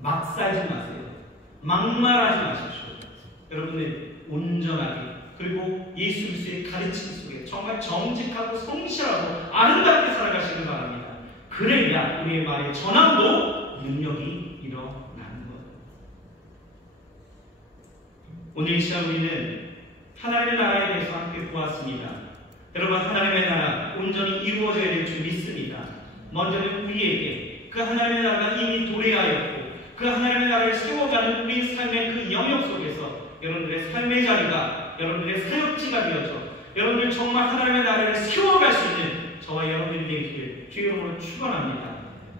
막 살지 마세요. 막말하지 마십시오. 여러분들 온전하게, 그리고 예수 그리스도의 가르침 속에 정말 정직하고 성실하고 아름답게 살아가시길 바랍니다. 그래야 우리의 말의 전함도 능력이 일어나는 거예요. 오늘 이 시간 우리는 하나님의 나라에 대해서 함께 보았습니다. 여러분, 하나님의 나라 온전히 이루어져야 될 줄 믿습니다. 먼저는 우리에게 그 하나님의 나라가 이미 도래하였고 그 하나님의 나라를 세워가는 우리 삶의 그 영역 속에서 여러분들의 삶의 자리가 여러분들의 사역지가 되어져 여러분들 정말 하나님의 나라를 세워갈 수 있는 저와 여러분들이 되기를 주의 이름으로 축원합니다.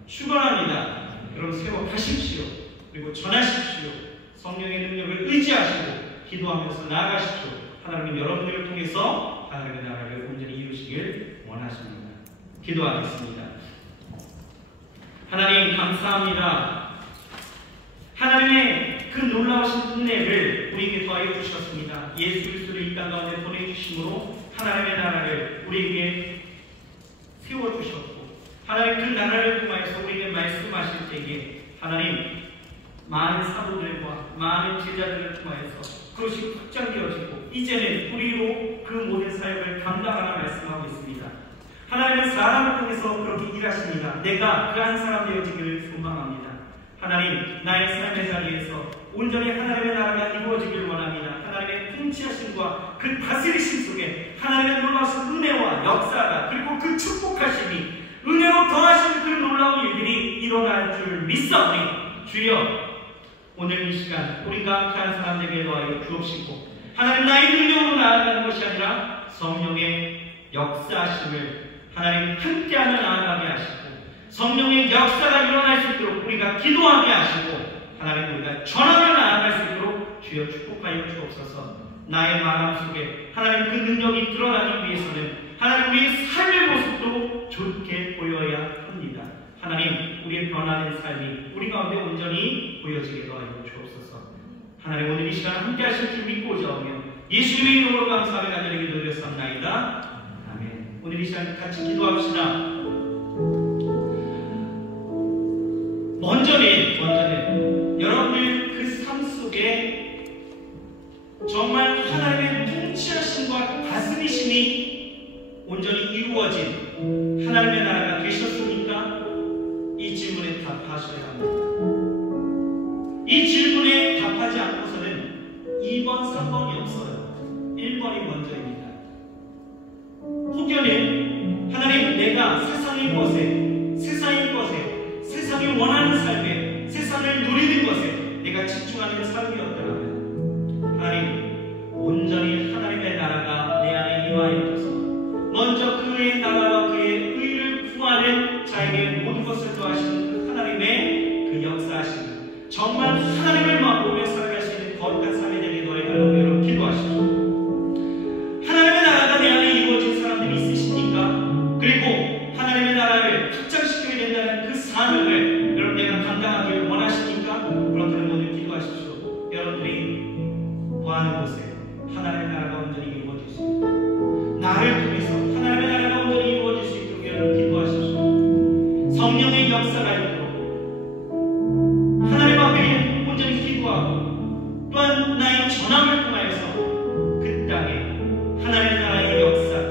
축원합니다. 여러분 세워가십시오. 그리고 전하십시오. 성령의 능력을 의지하시고 기도하면서 나아가십시오. 하나님은 여러분들을 통해서 하나님의 나라를 온전히 이루시길 원하십니다. 기도하겠습니다. 하나님 감사합니다. 하나님의 그 놀라우신 은혜를 우리에게 더하여 주셨습니다. 예수 그리스도를 이 땅 가운데 보내주심으로 하나님의 나라를 우리에게 세워주셨고 하나님 그 나라를 통하여서 우리에게 말씀하실 때에 하나님 많은 사도들과 많은 제자들을 통하여서 그것이 확장되어지고 이제는 우리로 그 모든 사역을 감당하라 말씀하고 있습니다. 하나님은 사람을 통해서 그렇게 일하십니다. 내가 그 한 사람 되어지기를 소망합니다. 하나님, 나의 삶의 자리에서 온전히 하나님의 나라가 이루어지길 원합니다. 하나님의 통치하심과 그 다스리심 속에 하나님의 놀라우신 은혜와 역사가 그리고 그 축복하심이 은혜로 더하신 그 놀라운 일들이 일어날 줄 믿사오니 주여 오늘 이 시간 우리가 그 한 사람 되게 도와여 주옵시고 하나님 나의 능력으로 나아가는 것이 아니라 성령의 역사하심을 하나님 함께하며 나아가게 하시고 성령의 역사가 일어날 수 있도록 우리가 기도하게 하시고 하나님 우리가 전하며 나아갈 수 있도록 주여 축복하여 주옵소서. 나의 마음 속에 하나님 그 능력이 드러나기 위해서는 하나님 우리의 삶의 모습도 좋게 보여야 합니다. 하나님 우리의 변화된 삶이 우리 가운데 온전히 보여지게 도와주옵소서. 하나님 오늘 이 시간 함께 하실 줄 믿고자 오며 예수님의 이름으로 감사하며 간절히 기도드렸사옵나이다. 아멘. 오늘 이 시간 같이 기도합시다. 먼저는 여러분들 그 삶 속에 정말 하나님의 통치하심과 다스리심이 온전히 이루어진 하나님의 나라가 되셨습니까? 이 질문에 답하셔야 합니다. 이 질문에 답하지 않고서는 2번, 3번이 없어요. 1번이 먼저입니다. 혹여는 하나님 내가 세상의 것에 세상이 원하는 삶에 세상을 누리는 것에 내가 집중하는 삶이었더라면 하나님 온전히 하나님의 나라가 내 안에 임하여서 먼저 그의 나라와 그의 의를 구하는 자에게 모든 것을 더하시는 그 하나님의 그 역사하심 정말 하나님을 맛보며 살아갈 수 있는 거룩한 삶이 되게 도와달라고 여러분 기도하십시오. 하나님의 나라가 내 안에 이루어진 사람들이 있으십니까? 그리고 하나님의 나라를 확장시켜야 된다는 그 사명을 여러분 내가 감당하기를 원하십니까? 그렇다면 오늘 기도하십시오. 여러분들이 구하는 곳에 하나님의 나라가 온전히 이루어질 수 있도록 나를 통해서 하나님의 나라가 온전히 이루어질 수 있도록 여러분 기도하십시오. 성령의 역사가 있도록 하나님 앞에 온전히 기도하고 또한 나의 전함을 통하여서 그 땅에 하나님의 나라의 역사가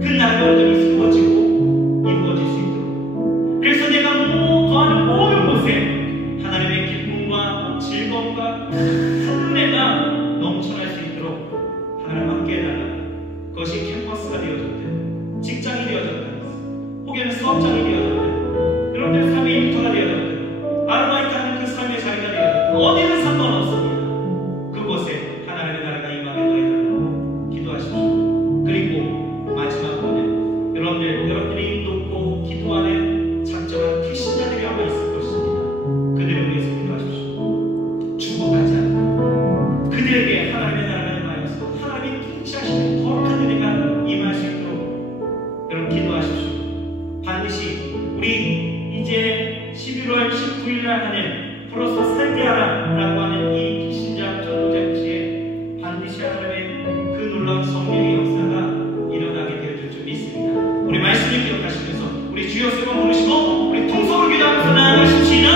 그 나라가 온전히 세워지고 이루어질 수 있도록 그래서 내가 더하는 모든 곳에 하나님의 기쁨과 즐거움과 큰 은혜가 넘쳐날 수 있도록 하나님 함께 해달라고 그것이 캠퍼스가 되어졌든 직장이 되어졌든 혹여는 사업장이 되어졌든 여러분들 삶의 일터가 되어졌든 아르바이트하는 그 삶의 자리가 되어졌든 어디든 상관없습니다. 그곳에 하나님의 나라가 임하게 도와달라고 기도하십시오. 그리고 마지막으로는 여러분들이 돕고 기도하는 작정한 택신자들이 아마 있을 것입니다. 그들을 위해서 기도하십시오. 죽어가지 않고 그들에게 하나님의 나라가 임하여서 하나님이 통치하시는 거룩한 은혜가 임할 수 있도록 여러분 기도하십시오. 반드시 우리 이제 11월 19일 날 하는 불어서 살게하라 라고 하는 이 택신자 전도잔치에 반드시 하나님의 그 놀라운 성령의 역사가 일어나게 되어질 줄 믿습니다. 우리 말씀을 기억하시면서 우리 주여 세번 부르시고 우리 통성으로 기도하면서 나아가십시다.